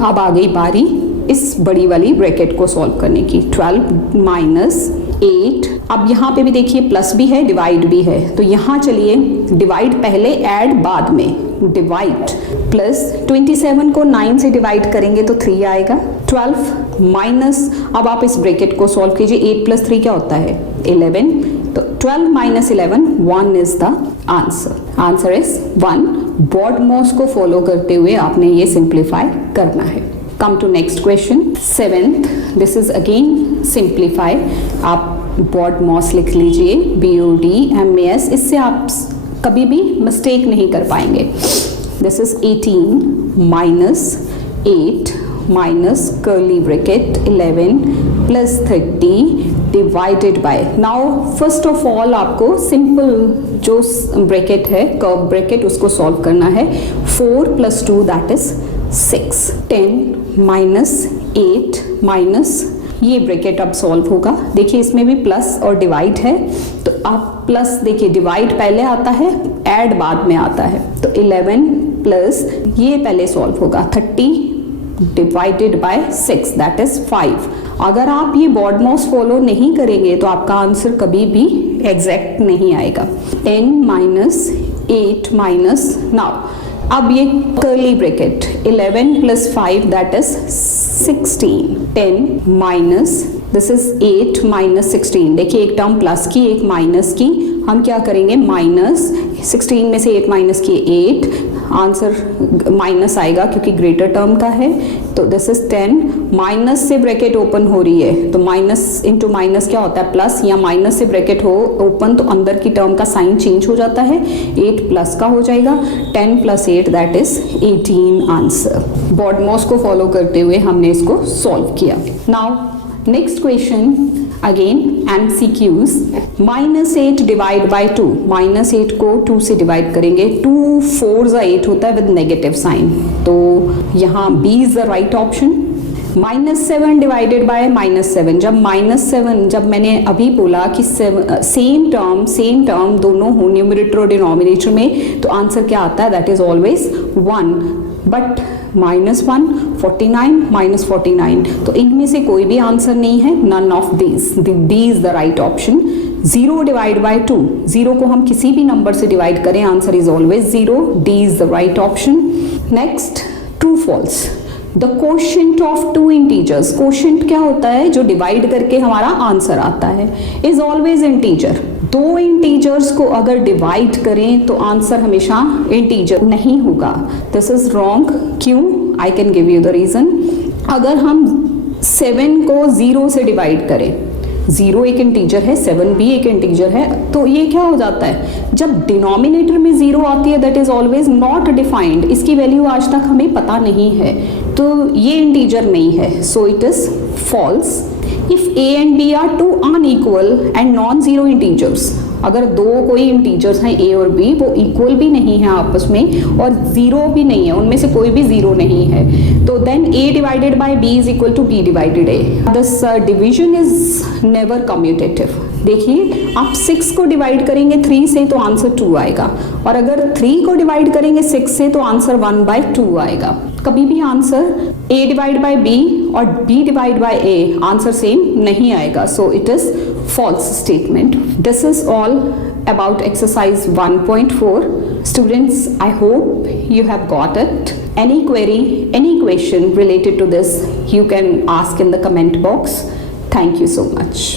अब आ गई बारी इस बड़ी वाली ब्रैकेट को सॉल्व करने की, 12 - 8, अब यहाँ पे भी देखिए प्लस भी है, डिवाइड भी है, तो यहाँ चलिए डिवाइड पहले, ऐड बाद में, डिवाइड प्लस 27 को 9 से डिवाइड करेंगे तो 3 आएगा, 12 माइनस, अब आप इस ब्रैकेट को सॉल्व कीजिए, 8 + 3 क्या होता है 11, तो 12 minus 11, 1 is the answer. Answer is 1. BODMAS को फॉलो करते हुए आपने ये सिंप्लीफाई करना है. Come to next question. 7th, this is again simplify. आप BODMAS लिख लीजिए, BODMAS. इससे आप कभी भी मिस्टेक नहीं कर पाएंगे. This is 18 minus 8 minus curly bracket 11 plus 30 divided by. Now first of all आपको simple जो ब्रैकेट है, कर्व ब्रैकेट, उसको सॉल्व करना है. 4 plus 2 that is 6. 10 minus 8 minus ये ब्रैकेट अब सॉल्व होगा. देखिए इसमें भी प्लस और डिवाइड है, तो आप प्लस देखिए डिवाइड पहले आता है, ऐड बाद में आता है. तो 11 प्लस ये पहले सॉल्व होगा. 30 डिवाइडेड बाय 6 दैट इज 5. अगर आप ये BODMAS फॉलो नहीं करेंगे तो आपका आंसर कभी भी एग्जैक्ट नहीं आएगा. 10 माइनस 8 माइनस, नाउ अब ये curly bracket 11 plus 5 that is 16. 10 minus this is 8 minus 16. देखिए एक टर्म प्लस की एक माइनस की, हम क्या करेंगे माइनस 16 में से 8 माइनस किए 8, आंसर माइनस आएगा क्योंकि ग्रेटर टर्म का है. तो दिस इज 10. माइनस से ब्रैकेट ओपन हो रही है तो माइनस इंटू माइनस क्या होता है प्लस, या माइनस से ब्रैकेट हो ओपन तो अंदर की टर्म का साइन चेंज हो जाता है, 8 प्लस का हो जाएगा. 10 plus 8 that is 18 answer. BODMAS को फॉलो करते हुए हमने इसको सॉल्व किया. Now next question again MCQs. -8 divide by 2. -8 को 2 से डिवाइड करेंगे. 2 4 8 होता है विद नेगेटिव साइन, तो यहाँ B is the right option. -7 divided by -7. जब -7, जब मैंने अभी बोला कि सेम टर्म दोनों हो न्यूमरेटर और डिनोमिनेटर में, तो आंसर क्या आता है दैट इज ऑलवेज 1. बट -1 49 -49, तो इनमें से कोई भी आंसर नहीं है. None of these. D is the right option. 0 divide by 2. 0 को हम किसी भी नंबर से डिवाइड करें answer is always 0. D is the right option. Next true false. The quotient of two integers. Quotient क्या होता है जो डिवाइड करके हमारा आंसर आता है, इज ऑलवेज इंटीजर. दो इंटीजर्स को अगर डिवाइड करें तो आंसर हमेशा इंटीजर नहीं होगा. This is wrong. क्यों? I can give you the reason. अगर हम 7 को 0 से डिवाइड करें, 0 एक इंटीजर है, 7 भी एक इंटीजर है, तो ये क्या हो जाता है जब डिनोमिनेटर में 0 आती है that is always not defined. इसकी वैल्यू आज तक हमें पता नहीं है, तो ये इंटीजर नहीं है. So it is false. If A and B are two unequal and non-zero integers, अगर दो कोई इंटीजर्स हैं A और B, वो इक्वल भी नहीं है आपस में और जीरो भी नहीं है, उनमें से कोई भी जीरो नहीं है, तो then A divided by B is equal to B divided A. This division is never commutative. देखिए आप 6 को डिवाइड करेंगे 3 से तो आंसर 2 आएगा, और अगर 3 को डिवाइड करेंगे 6 से तो आंसर 1/2 आएगा. कभी भी answer A divide by B और B divide by A answer same नहीं आएगा. सो it is false statement. This is all about exercise 1.4. Students, I hope you have got it. Any query, any question related to this, you can ask in the comment box. Thank you so much.